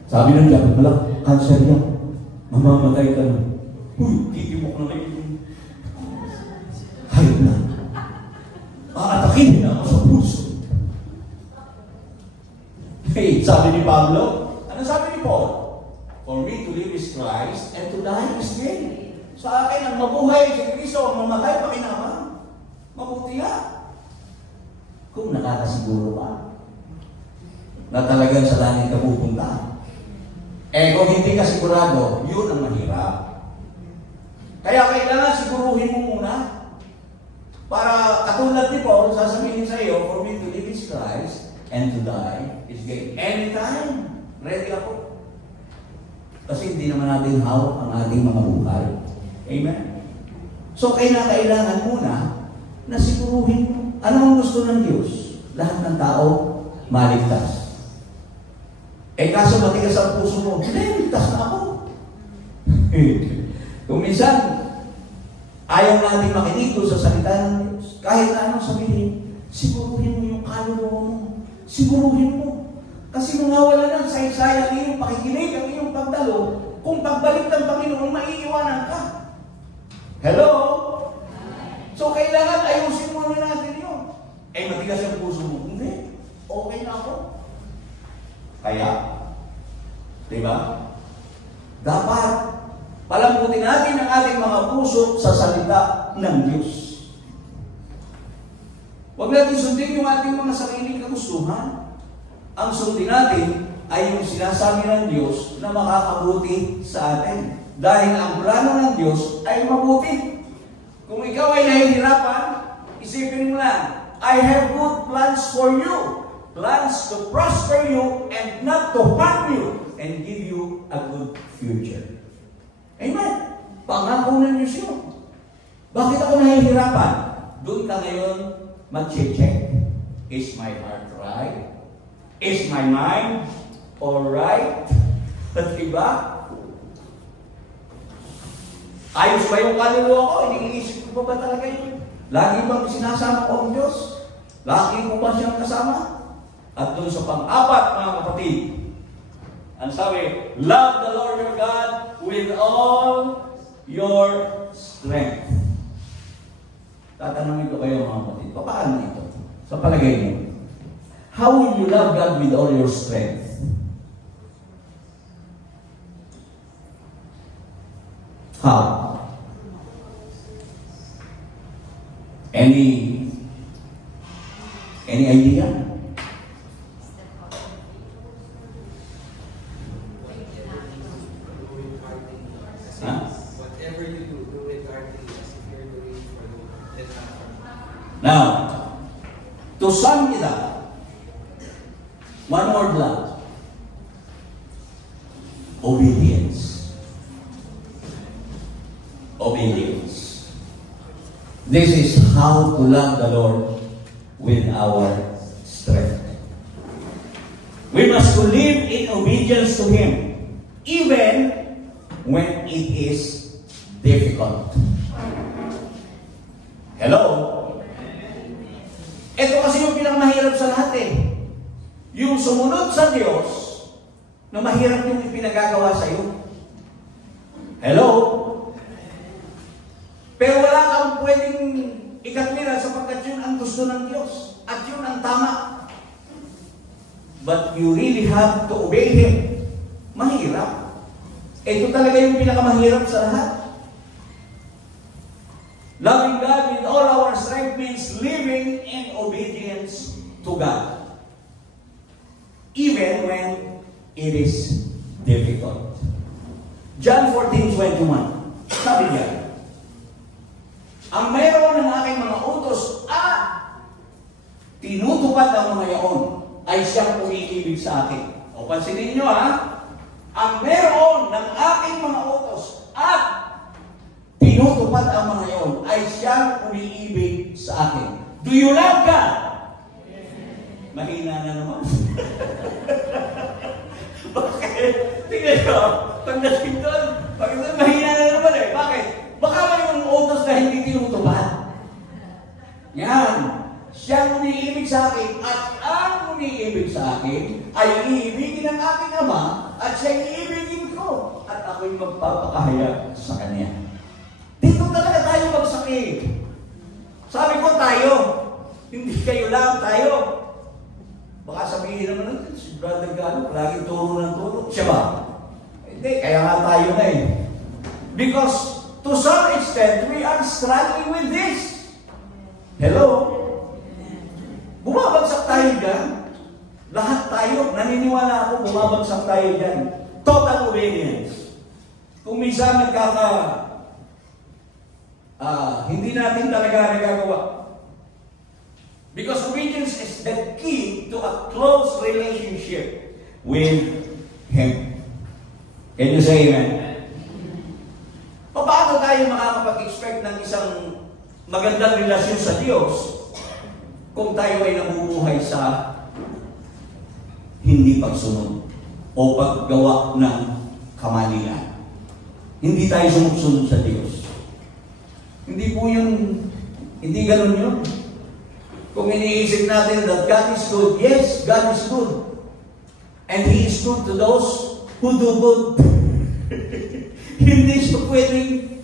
Sabi ng diablo, hala, kanser yan. Mamamatay ka na. Uy, titibok na kayo. Hayop na. Aatakin na ako sa puso. Hey, sabi ni Pablo, ano sabi ni Paul? For me to live is Christ and to die is gain. Sa akin, ang mabuhay si Kristo, ang mamatay pakinabang. Mabuti nga. Kung nakakasiguro ka na talagang sa langit ka pupunta. Eh kung hindi ka sigurado, yun ang mahirap. Kaya kailangan siguruhin mo muna. Para katulad ni Paul, sasabihin sa iyo, for me to live is Christ and to die is gain. Anytime, ready ako. Kasi hindi naman natin hawak ang ating mga buhay. Amen? So, kailangan muna na siguruhin mo. Ano ang gusto ng Diyos? Lahat ng tao maligtas. Eh kaso matigas ang puso mo, hindi, ligtas na ako. Kung minsan, ayaw natin makinig sa salita ng Diyos. Kahit na anong sabihin, siguruhin mo yung kaluluwa mo. Siguruhin mo. Kasi mawawala ng saysay ang iyong pakikinig, ang iyong pagdalo, kung pagbalik ng Panginoon, maiiwanan ka. Hello? So, kailangan ayusin muna natin yun. Eh, matigas ang puso mo. Hindi. Okay na ako. Kaya, diba? Dapat, palambutin natin ang ating mga puso sa salita ng Diyos. Huwag natin sundin yung ating mga sariling kagustuhan. Ang sundin natin ay yung sinasabi ng Diyos na makakabuti sa atin. Dahil ang plano ng Diyos ay mabuti. Kung ikaw ay nahihirapan, isipin mo lang, I have good plans for you. Plans to prosper you and not to harm you and give you a good future. pangako ng Diyos yun. Bakit ako nahihirapan? Doon ka ngayon mag-check. Is my heart right? Is my mind alright? At diba? Ayos ba yung kaluluwa ko? Iniisip ko ba talaga yun? Lagi bang sinasama ko ang Diyos? Lagi mo ba siyang kasama? At doon sa pang-apat, mga kapatid, ang sabi, love the Lord your God with all your strength. Tatanungin ko kayo, mga kapatid, paano ito? Sa palagay mo, how will you love God with all your strength? How? Any idea? Huh? Whatever you do it heartily as if you're doing it for the Lord. Now, to sum it up, one word lang. Obedience. Obedience. This is how to love the Lord with our strength. We must live in obedience to Him, even when it is difficult. Hello? Ito kasi yung pinakamahirap sa lahat eh. Yung sumunod sa Diyos na mahirap yung ipinagagawa sa iyo. Hello? Pero wala kang pwedeng ikatwiran sapagkat yun ang gusto ng Diyos at yun ang tama. But you really have to obey Him. Mahirap. Ito talaga yung pinakamahirap sa lahat. Loving God with all our strength means living in obedience to God. Even when it is difficult. John 14:21. Sabi niya, ang mayroon ng aking mga utos at tinutupad ang mga yaon ay siyang umiibig sa akin. O pansinin nyo ha, ang mayroon ng aking mga utos at tinutupad ang mga yaon ay siyang umiibig sa akin. Do you love God? Mahina na naman. Bakit? Tingnan nyo, pagdating doon, mahina na naman eh. Bakit? Baka mayroong utos na hindi tinutupad. Yan. Siyang umiibig sa akin at ang umiibig sa akin ay iibigin ng aking Ama at siya iibigin ko at ako'y magpapakahayag sa Kanya. Dito talaga tayo magsakit. Sabi ko tayo, hindi kayo lang tayo. Baka sabihin naman natin, si Brother Galo, lagi turo ng turo. Siya ba? Hindi, kaya nga tayo na eh. Because to some extent, we are struggling with this. Hello? Bumabagsak tayo dyan. Lahat tayo, naniniwala ako, bumabagsak tayo dyan. Total obedience. Kung minsan hindi natin talaga nagagawa. Because obedience is the key to a close relationship with Him. Can you say amen? Paano tayo makakapag-expect ng isang magandang relasyon sa Diyos kung tayo ay nabubuhay sa hindi pagsunod o paggawa ng kamalian? Hindi tayo sumusunod sa Diyos. Hindi po yun, hindi ganun yun. Kung iniisip natin that God is good, yes, God is good. And He is good to those who do good. Hindi siya pwedeng,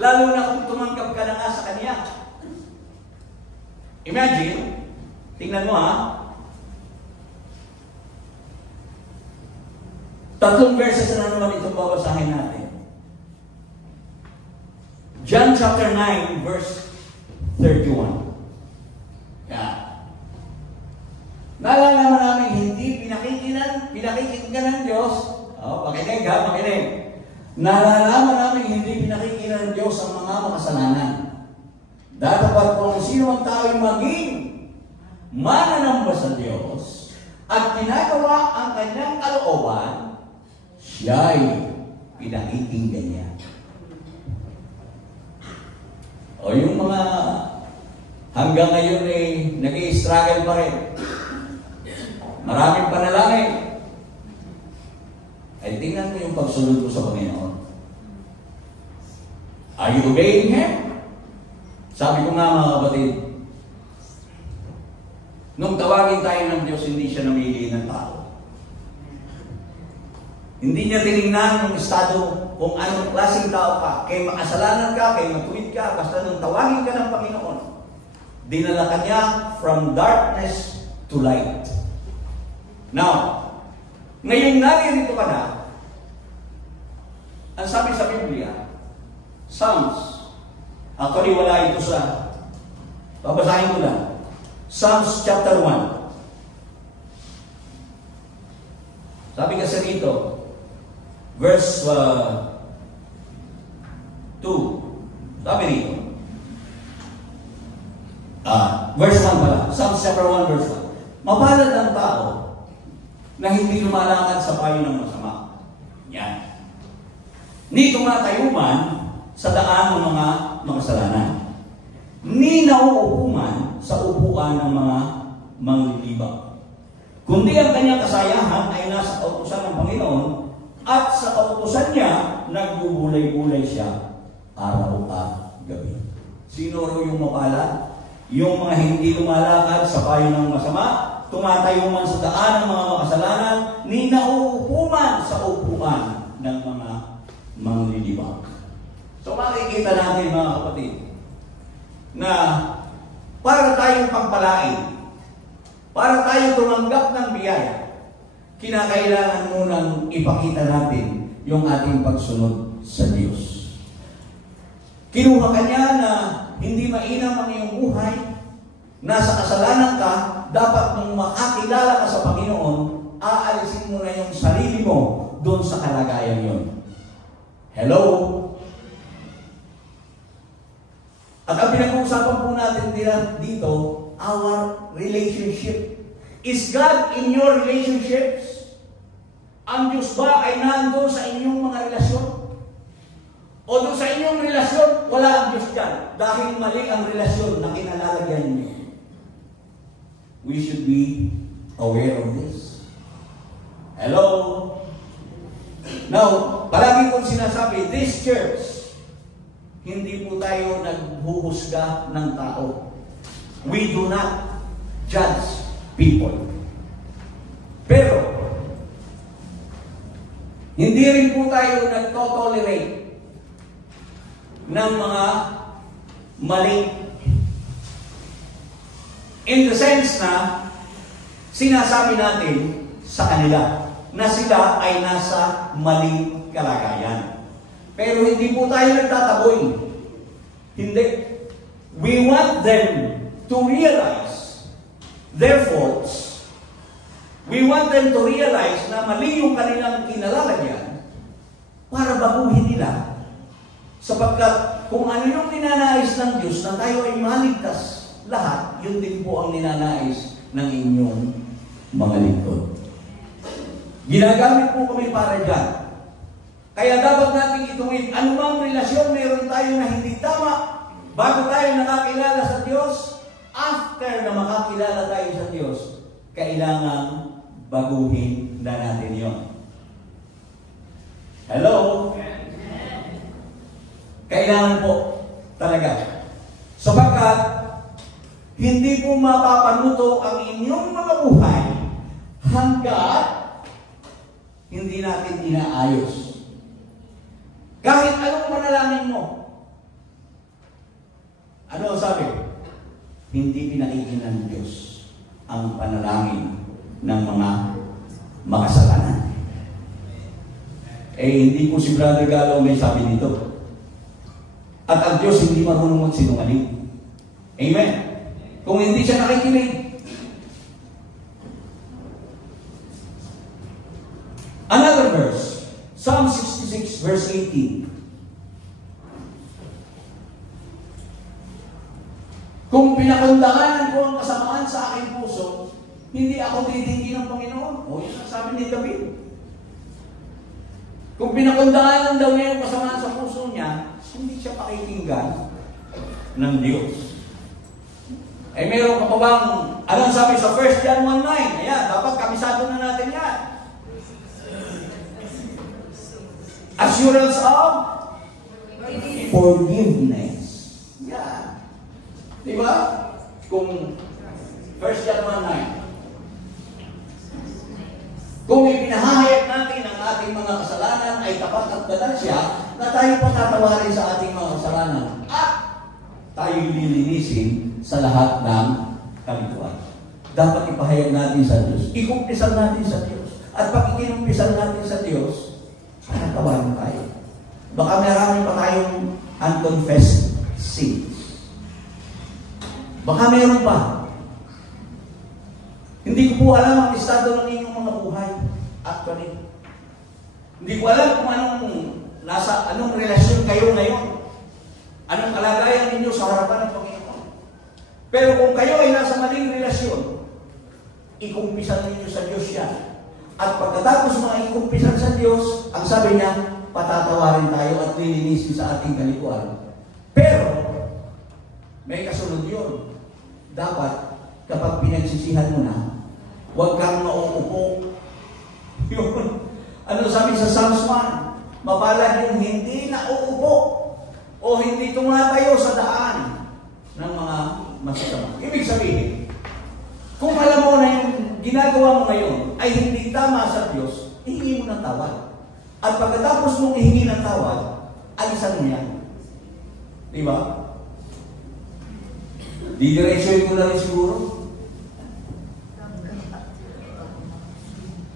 lalo na kung tumanggap ka na nga sa Kanya. Imagine, tingnan mo ha, 3 verses na naman itong babasahin natin. John chapter 9, verse 31. Yeah. Naalala naman namin, hindi pinakinggan ng Diyos. Pakinig ha, pakinig. Nalalaman namin hindi pinakinggan ng Diyos ang mga makasalanan. Datapat kung sino ang tao'y maging mananamba sa Diyos at ginagawa ang kanyang kalooban, siya'y pinakikinggan niya. O yung mga hanggang ngayon nag-i-struggle pa rin. Maraming panalangin. Ay tingnan mo yung pagsunod mo sa Panginoon. Are you obeying Him? Sabi ko nga mga kapatid, nung tawagin tayo ng Diyos, hindi siya namili ng tao. Hindi niya tinignan yung estado kung anong klaseng tao ka. Kay makasalanan ka, kay matuwid ka, basta nung tawagin ka ng Panginoon, dinala ka niya from darkness to light. Now, ngayong naririto ka na, ang sabi sa Biblia, Psalms, actually wala ito sa, babasahin ko lang, Psalms chapter 1. Sabi kasi rito, verse 2. Sabi rito, verse 1 pala, Psalms chapter 1 verse 1. Mapalad ang tao na hindi lumalakad sa payo ng masama. Yan. Ni tumatayo man sa daan ng mga makasalanan. Ni nauupo man sa upuan ng mga manglilibak. Kundi ang kanyang kasayahan ay nasa kautusan ng Panginoon at sa kautusan niya nagbubulay-bulay siya araw at gabi. Sino raw yung mapalad? Yung mga hindi lumalakad sa payo ng masama, tumatayo man sa daan ng mga makasalanan, ni nauupo man sa upuan ng mga manglilibak. So makikita natin mga kapatid na para tayong pagpalain, para tayo tumanggap ng biyaya, kinakailangan munang ipakita natin yung ating pagsunod sa Diyos. Kinuha ka niya na hindi mainam ang iyong buhay, nasa kasalanan ka, dapat nung makakilala ka sa Panginoon, aalisin mo na yung sarili mo doon sa kalagayan yon. Hello? At ang pinag-uusapan po natin dito, our relationship. Is God in your relationships? Ang Diyos ba ay nandoon sa inyong mga relasyon? O doon sa inyong relasyon, wala ang Diyos dyan. Dahil mali ang relasyon na kinalalagyan niyo. We should be aware of this. Hello? Now, palagi kong sinasabi, this church, hindi po tayo naghuhusga ng tao. We do not judge people. Pero, hindi rin po tayo nagtotolerate ng mga mali. In the sense na, sinasabi natin sa kanila na sila ay nasa maling kalagayan. Pero hindi po tayo nagtataboy. Hindi. We want them to realize their faults. We want them to realize na mali yung kanilang kinalalagyan para baguhin nila. Sapagkat kung ano yung ninanais ng Diyos na tayo ay maligtas lahat, yun din po ang ninanais ng inyong mga lingkod. Ginagamit po kami para dyan. Kaya dapat natin ituwid, anumang relasyon meron tayo na hindi tama, bago tayo nakakilala sa Diyos, after na makakilala tayo sa Diyos, kailangan baguhin na natin yon. Hello? Kailangan po talaga. Sapagkat, hindi po mapapanuto ang inyong mga buhay hanggat hindi natin inaayos. Kahit anong panalangin mo. Ano sabi? Hindi pinakinggan ng Diyos ang panalangin ng mga makasalanan. Hindi po si Brother Gallo may sabi dito. At ang Diyos hindi marunong magsinungaling. Amen? Kung hindi siya nakikinig. Another verse. Psalm 66 verse 18. Kung pinakundanganan ko ang kasamaan sa aking puso, hindi ako titingin ng Panginoon. O yun ang sabi ni David. Kung pinakundangan daw niya yung kasamaan sa puso niya, hindi siya pakikinggan ng Diyos. Ay meron ka pa bang, anong sabi sa 1 John 1:9? Ayan, dapat kabisado na natin yan. Assurance of forgiveness. Yan. Diba? Kung 1 John 1:9. Kung ipinahahayag natin ang ating mga kasalanan ay tapat at banal siya na tayo patatawarin sa ating mga kasalanan at tayo lilinisin sa lahat ng kalituhan. Dapat ipahayag natin sa Diyos. Ikumpisan natin sa Diyos. At pag ikinumpisan natin sa Diyos, patatawarin tayo. Baka marami pa tayong unconfessed sins. Baka meron pa. Hindi ko po alam ang estado ng inyong mga buhay. Actually. Hindi ko alam kung anong relasyon kayo ngayon. Anong kalagayan ninyo sa harapan ng Panginoon. Pero kung kayo ay nasa maling relasyon, ikumpisan ninyo sa Diyos yan. At pagkatapos mga ikumpisan sa Diyos, ang sabi niya, patatawarin tayo at lilinisin sa ating kalikuan. Pero, may kasunod yun. Dapat, kapag pinagsisihan mo na, huwag kang mauupo. Yun. Ano sabi sa Psalms 1? Mapalad yung hindi nauupo o hindi tumatayo sa daan ng mga masasama. Ibig sabihin, kung alam mo na yung ginagawa mo ngayon ay hindi tama sa Diyos, ihingi mo ng tawad. At pagkatapos mong ihingi ng tawad, alisan mo yan. Diba? Didiretsuhin ko na rin siguro.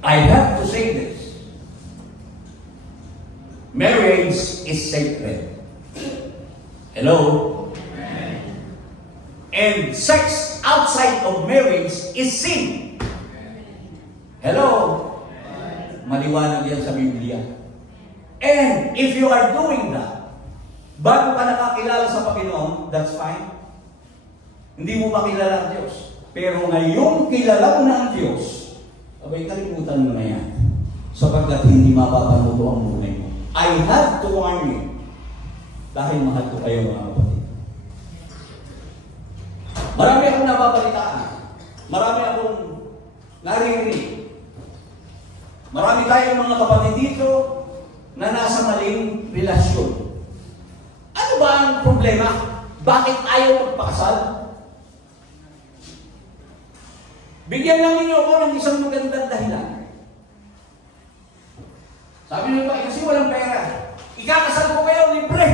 I have to say this. Marriage is sacred. Hello? And sex outside of marriage is sin. Hello? Maliwanag yan sa Biblia. And if you are doing that, bago ka nakakilala sa Panginoon, that's fine. Hindi mo pa kilala ang Diyos. Pero ngayong kilala mo na ang Diyos, abay kalimutan mo na yan. Sapagkat hindi mapapanuto ang buhay mo. I have to warn you. Dahil mahal ko kayo mga kapatid. Marami akong napapalitaan. Marami akong naririnig. Marami tayong mga kapatid dito na nasa maling relasyon. Ano ba ang problema? Bakit ayaw magpakasal? Bigyan lang ninyo ako ng isang magandang dahilan. Sabi nyo ba, kasi walang pera. Ikakasal ko kayo, libre.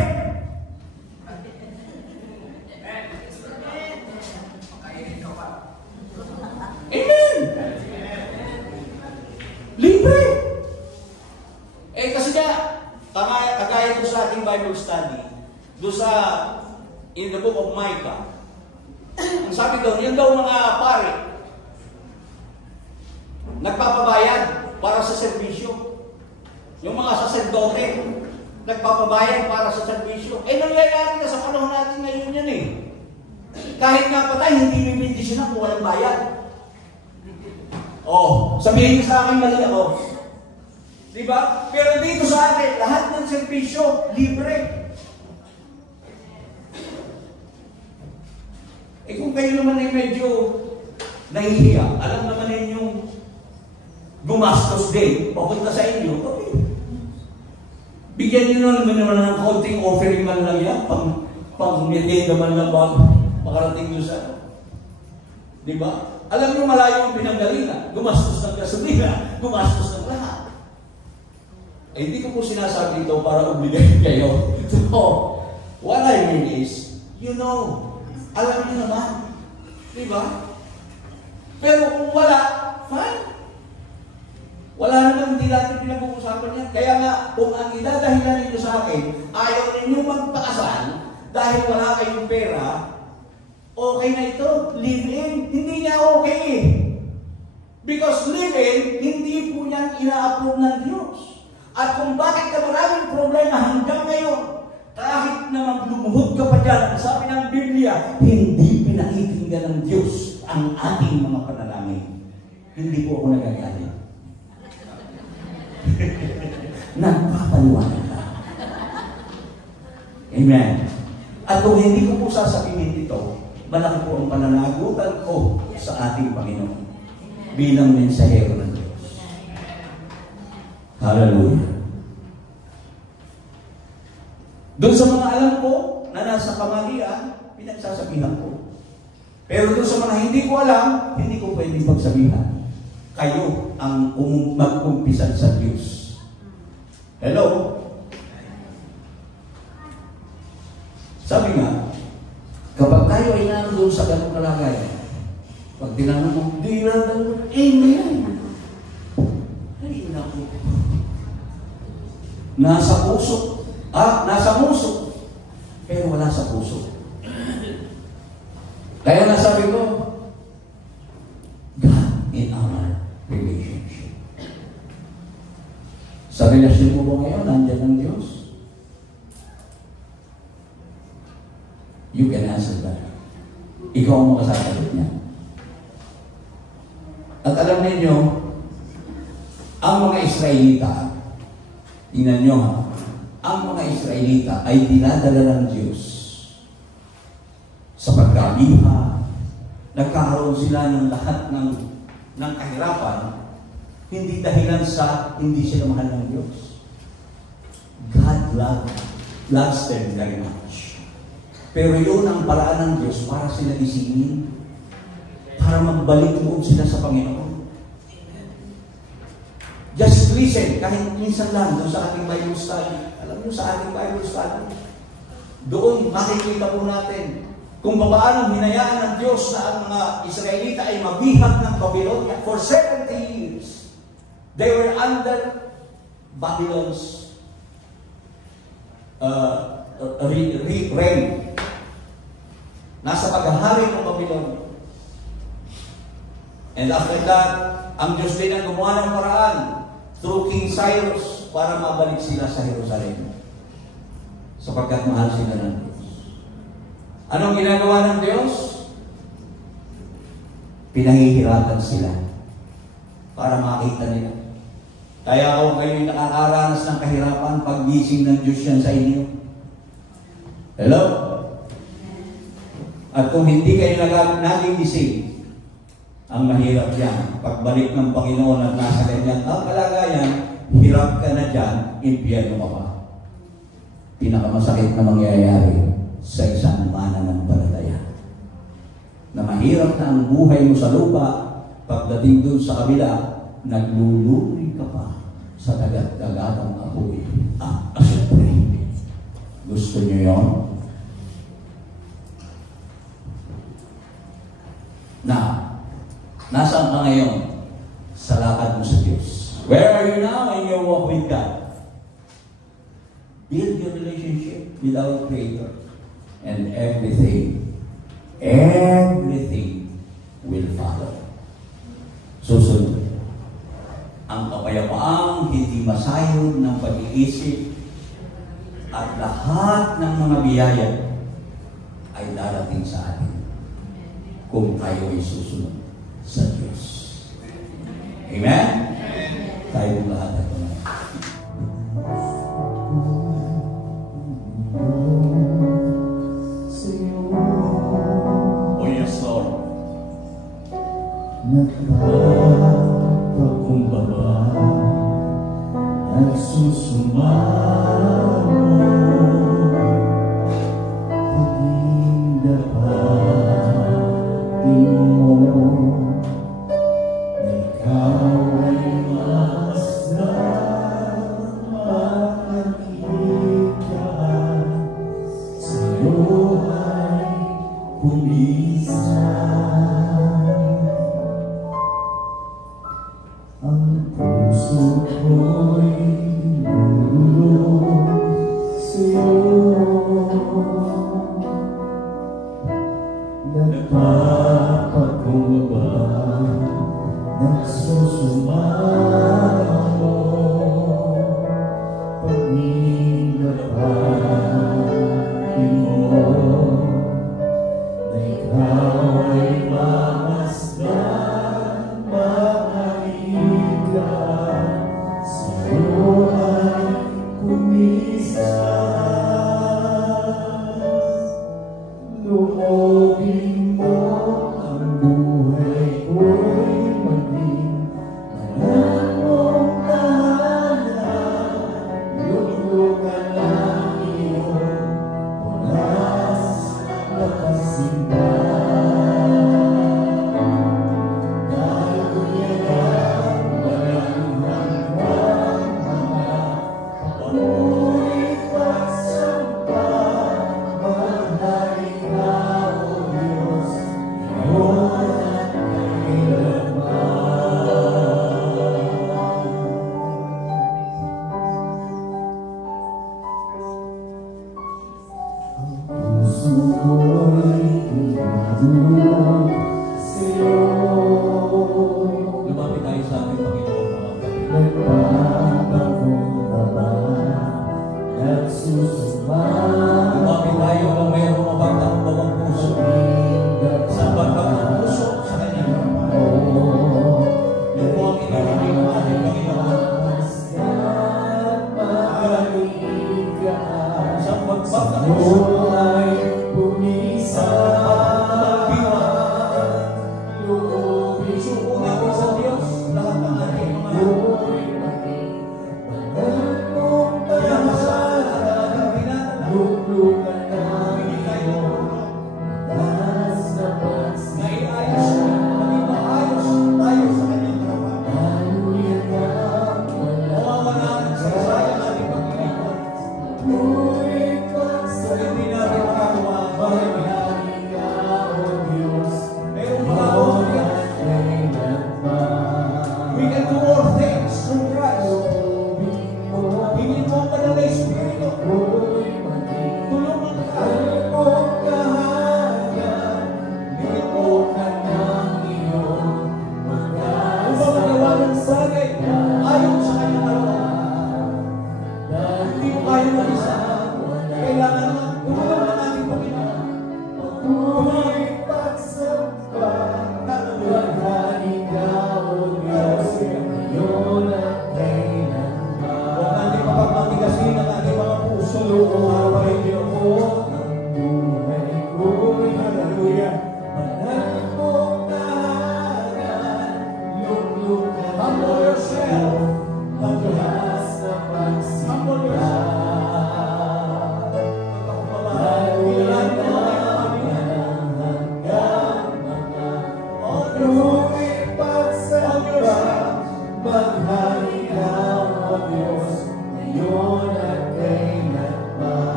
Amen! Libre! Eh kasi nga, kagaya ko sa ating Bible study, doon sa, in the book of Micah, ang sabi doon, yan daw mga pare, nagpapabayad para sa serbisyo. Yung mga saserdote, nagpapabayad para sa serbisyo. Eh, nangyayari na sa panahon natin ngayon yan eh. Kahit nga patay, hindi bibindisyon na kung walang bayad. Oh, sabihin sa akin mali ako. Diba? Pero dito sa atin, lahat ng serbisyo, libre. Eh kung kayo naman ay medyo nahihiya, alam naman ninyong gumastos din, papunta sa inyo, okay. Bigyan nyo naman ng konting offering man lang yan, pang-maintain naman lang ba, makarating nyo sa, di ba? Alam nyo malayo ang pinanggalingan, gumastos ng gasolina, gumastos ng lahat. Eh, hindi ko po sinasabi ito para obligahin kayo. So, what I mean is, you know, alam nyo naman, di ba? Pero kung wala, fine. Wala naman, hindi natin pinag-uusapan yan. Kaya nga, kung ang idadahilan ninyo sa akin, ayaw ninyo magpakasal dahil wala kayong pera, okay na ito, live-in. Hindi niya okay eh. Because live-in, hindi po niyan ina-approve ng Diyos. At kung bakit ka maraming problema hanggang ngayon, kahit na maglumuhod ka pa dyan, sabi ng Biblia, hindi pinakikinggan ng Diyos ang ating mga panalangin. Hindi po ako nagagalit. nagpapaliwanag na. Amen. At kung hindi ko po sasabihin ito, malaki po ang pananagutan ko sa ating Panginoon bilang mensahero ng Diyos. Hallelujah. Doon sa mga alam ko na nasa kamalian, pinagsasabihan ko. Pero doon sa mga hindi ko alam, hindi ko pwedeng pagsabihan. Kayo ang magkumpisan sa Diyos. Hello? Sabi nga, kapag tayo ay nandun sa ganong kalagayan, pag tinanong mo, di na ganun, amen. Ay, naku. Nasa puso. Nasa puso. Pero wala sa puso. Kaya nasabi ko, God in our relationship. Sa relasyon mo ba ngayon, nandiyan ang Diyos? You can answer that. Ikaw ang makasasagot niya. At alam niyo, ang mga Israelita, tingnan nyo ha, ang mga Israelita ay dinadala ng Diyos sa pagkabiha. Nagkakaroon sila ng lahat ng kahirapan, hindi dahilan sa hindi sila mahal ng Diyos. God loves them very much. Pero yun ang paraan ng Diyos para sila isingin, para magbalik loob sila sa Panginoon. Just listen, kahit minsan lang doon sa ating Bible study. Alam niyo, sa ating Bible study, doon makikita po natin kung paano hinayaan ng Diyos na ang mga Israelita ay mabihag ng Babylonia for 70 years. They were under Babylon's reign. Nasa paghahari ng Babylon. And after that, ang Diyos din ang gumawa ng paraan through King Cyrus para mabalik sila sa Jerusalem. Sapagkat mahal sila ng Diyos. Anong ginagawa ng Diyos? Pinahihirapan sila para makita nila. Kaya kung kayo'y nakakaranas ng kahirapan, paggising ng Diyos yan sa inyo. Hello? At kung hindi kayo naging gising, ang mahirap yan. Pagbalik ng Panginoon at nasa ganyan ang kalagayan, hirap ka na dyan, impyerno ka pa. Pinakamasakit na mangyayari sa isang mananampalataya. Na mahirap na ang buhay mo sa lupa, pagdating dun sa kabila, nagluluri ka pa sa dagat-dagatang apoy. Siyempre, gusto nyo yun? Nasaan ka ngayon sa lakad mo sa Diyos? Where are you now in your walk with God? Build your relationship with our Creator. And everything will follow. Susunod. Ang kapayapaang hindi masayod ng pag-iisip at lahat ng mga biyaya ay darating sa atin kung tayo ay susunod sa Diyos. Amen? Tayong lahat ay tumayo. Oh yes, Lord. Nagpapakumbaba, nagsusumamo, pag-indapatin mo, na ikaw ay masdan, makakita, sa'yo ay pumisan. Ang puso ko'y lululog sa'yo, nagpapakumbaba, nagsusumamo, pag-indapatin mo, na ikaw ay mamasdan, sa'yo isa. Kailangan tumulong na natin, Panginoon. Ako'y pagsamba, mahal ikaw, O Diyos, ngayon at kailanman. Huwag natin mapagmatigasin ang ating mga puso kung araw niyo po. Ang buhay ko'y Hallelujah. manang mong tahanan. Luglugan Humble yourself. maglas na Humble pagsimba. Kailangan mo Ako'y pagsamba, mahal ikaw, O Diyos, ngayon at kailanman.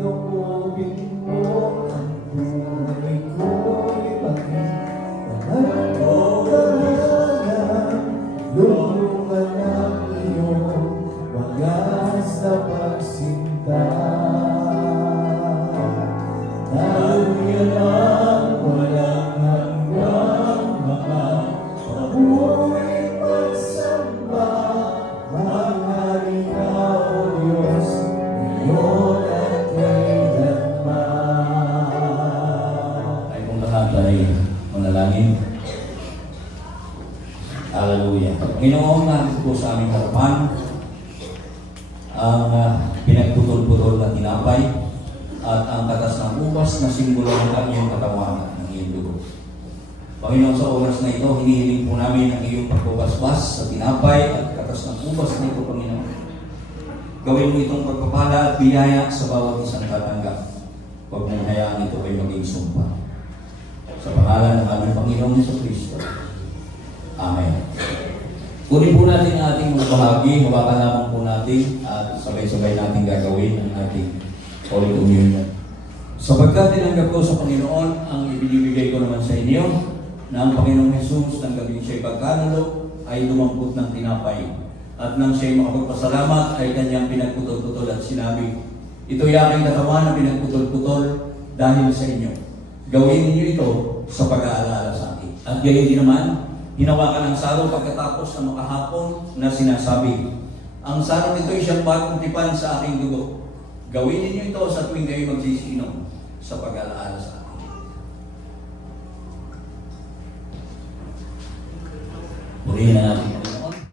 Loobin mo ang buhay ko'y maging mahal mo tahanan. Lulungan ang iyong wagas na pagsinta. Naluyan ang walang hanggang mga pabuhay pagsamba. Mahal ikaw, O Diyos, ngayon at kailanman. ay kung lahat ay manalangin. Hallelujah. Ginoong natin po sa aming harapan ang pinagputol-putol na tinapay at ang katas ng ubas na simbolo ng kanyang katawan ng iyong dugo. Panginoon, sa oras na ito, hinihiling po namin ang iyong pagbabasbas sa tinapay at katas ng ubas na ito, Panginoon. Gawin mo itong pagpapala at biyaya sa bawat isang tatanggap. Huwag mong hayaan ito ay maging sumpa. Sa pangalan ng aming Panginoong Jesucristo. Amen. Kunin po natin ang ating mga bahagi, hawakan lamang po natin at sabay-sabay natin gagawin ang ating Holy Communion. Sapagkat tinanggap ko sa Panginoon ang ibinibigay ko naman sa inyo na ang Panginoong Jesus nang gabing siya'y pagkanulo ay dumampot ng tinapay at nang siya'y makapagpasalamat ay kanyang pinagputol-putol at sinabi, ito'y aking katawan na pinagputol-putol dahil sa inyo. Gawin ninyo ito sa pag-aalala sa akin. At gayon din naman, hinawakan ang saro pagkatapos ng makahapon na sinasabi, ang saro nito'y siyang bagong tipan sa aking dugo. Gawin ninyo ito sa tuwing kayo magsisinom sa pag-alaala sa akin. Purihin na natin.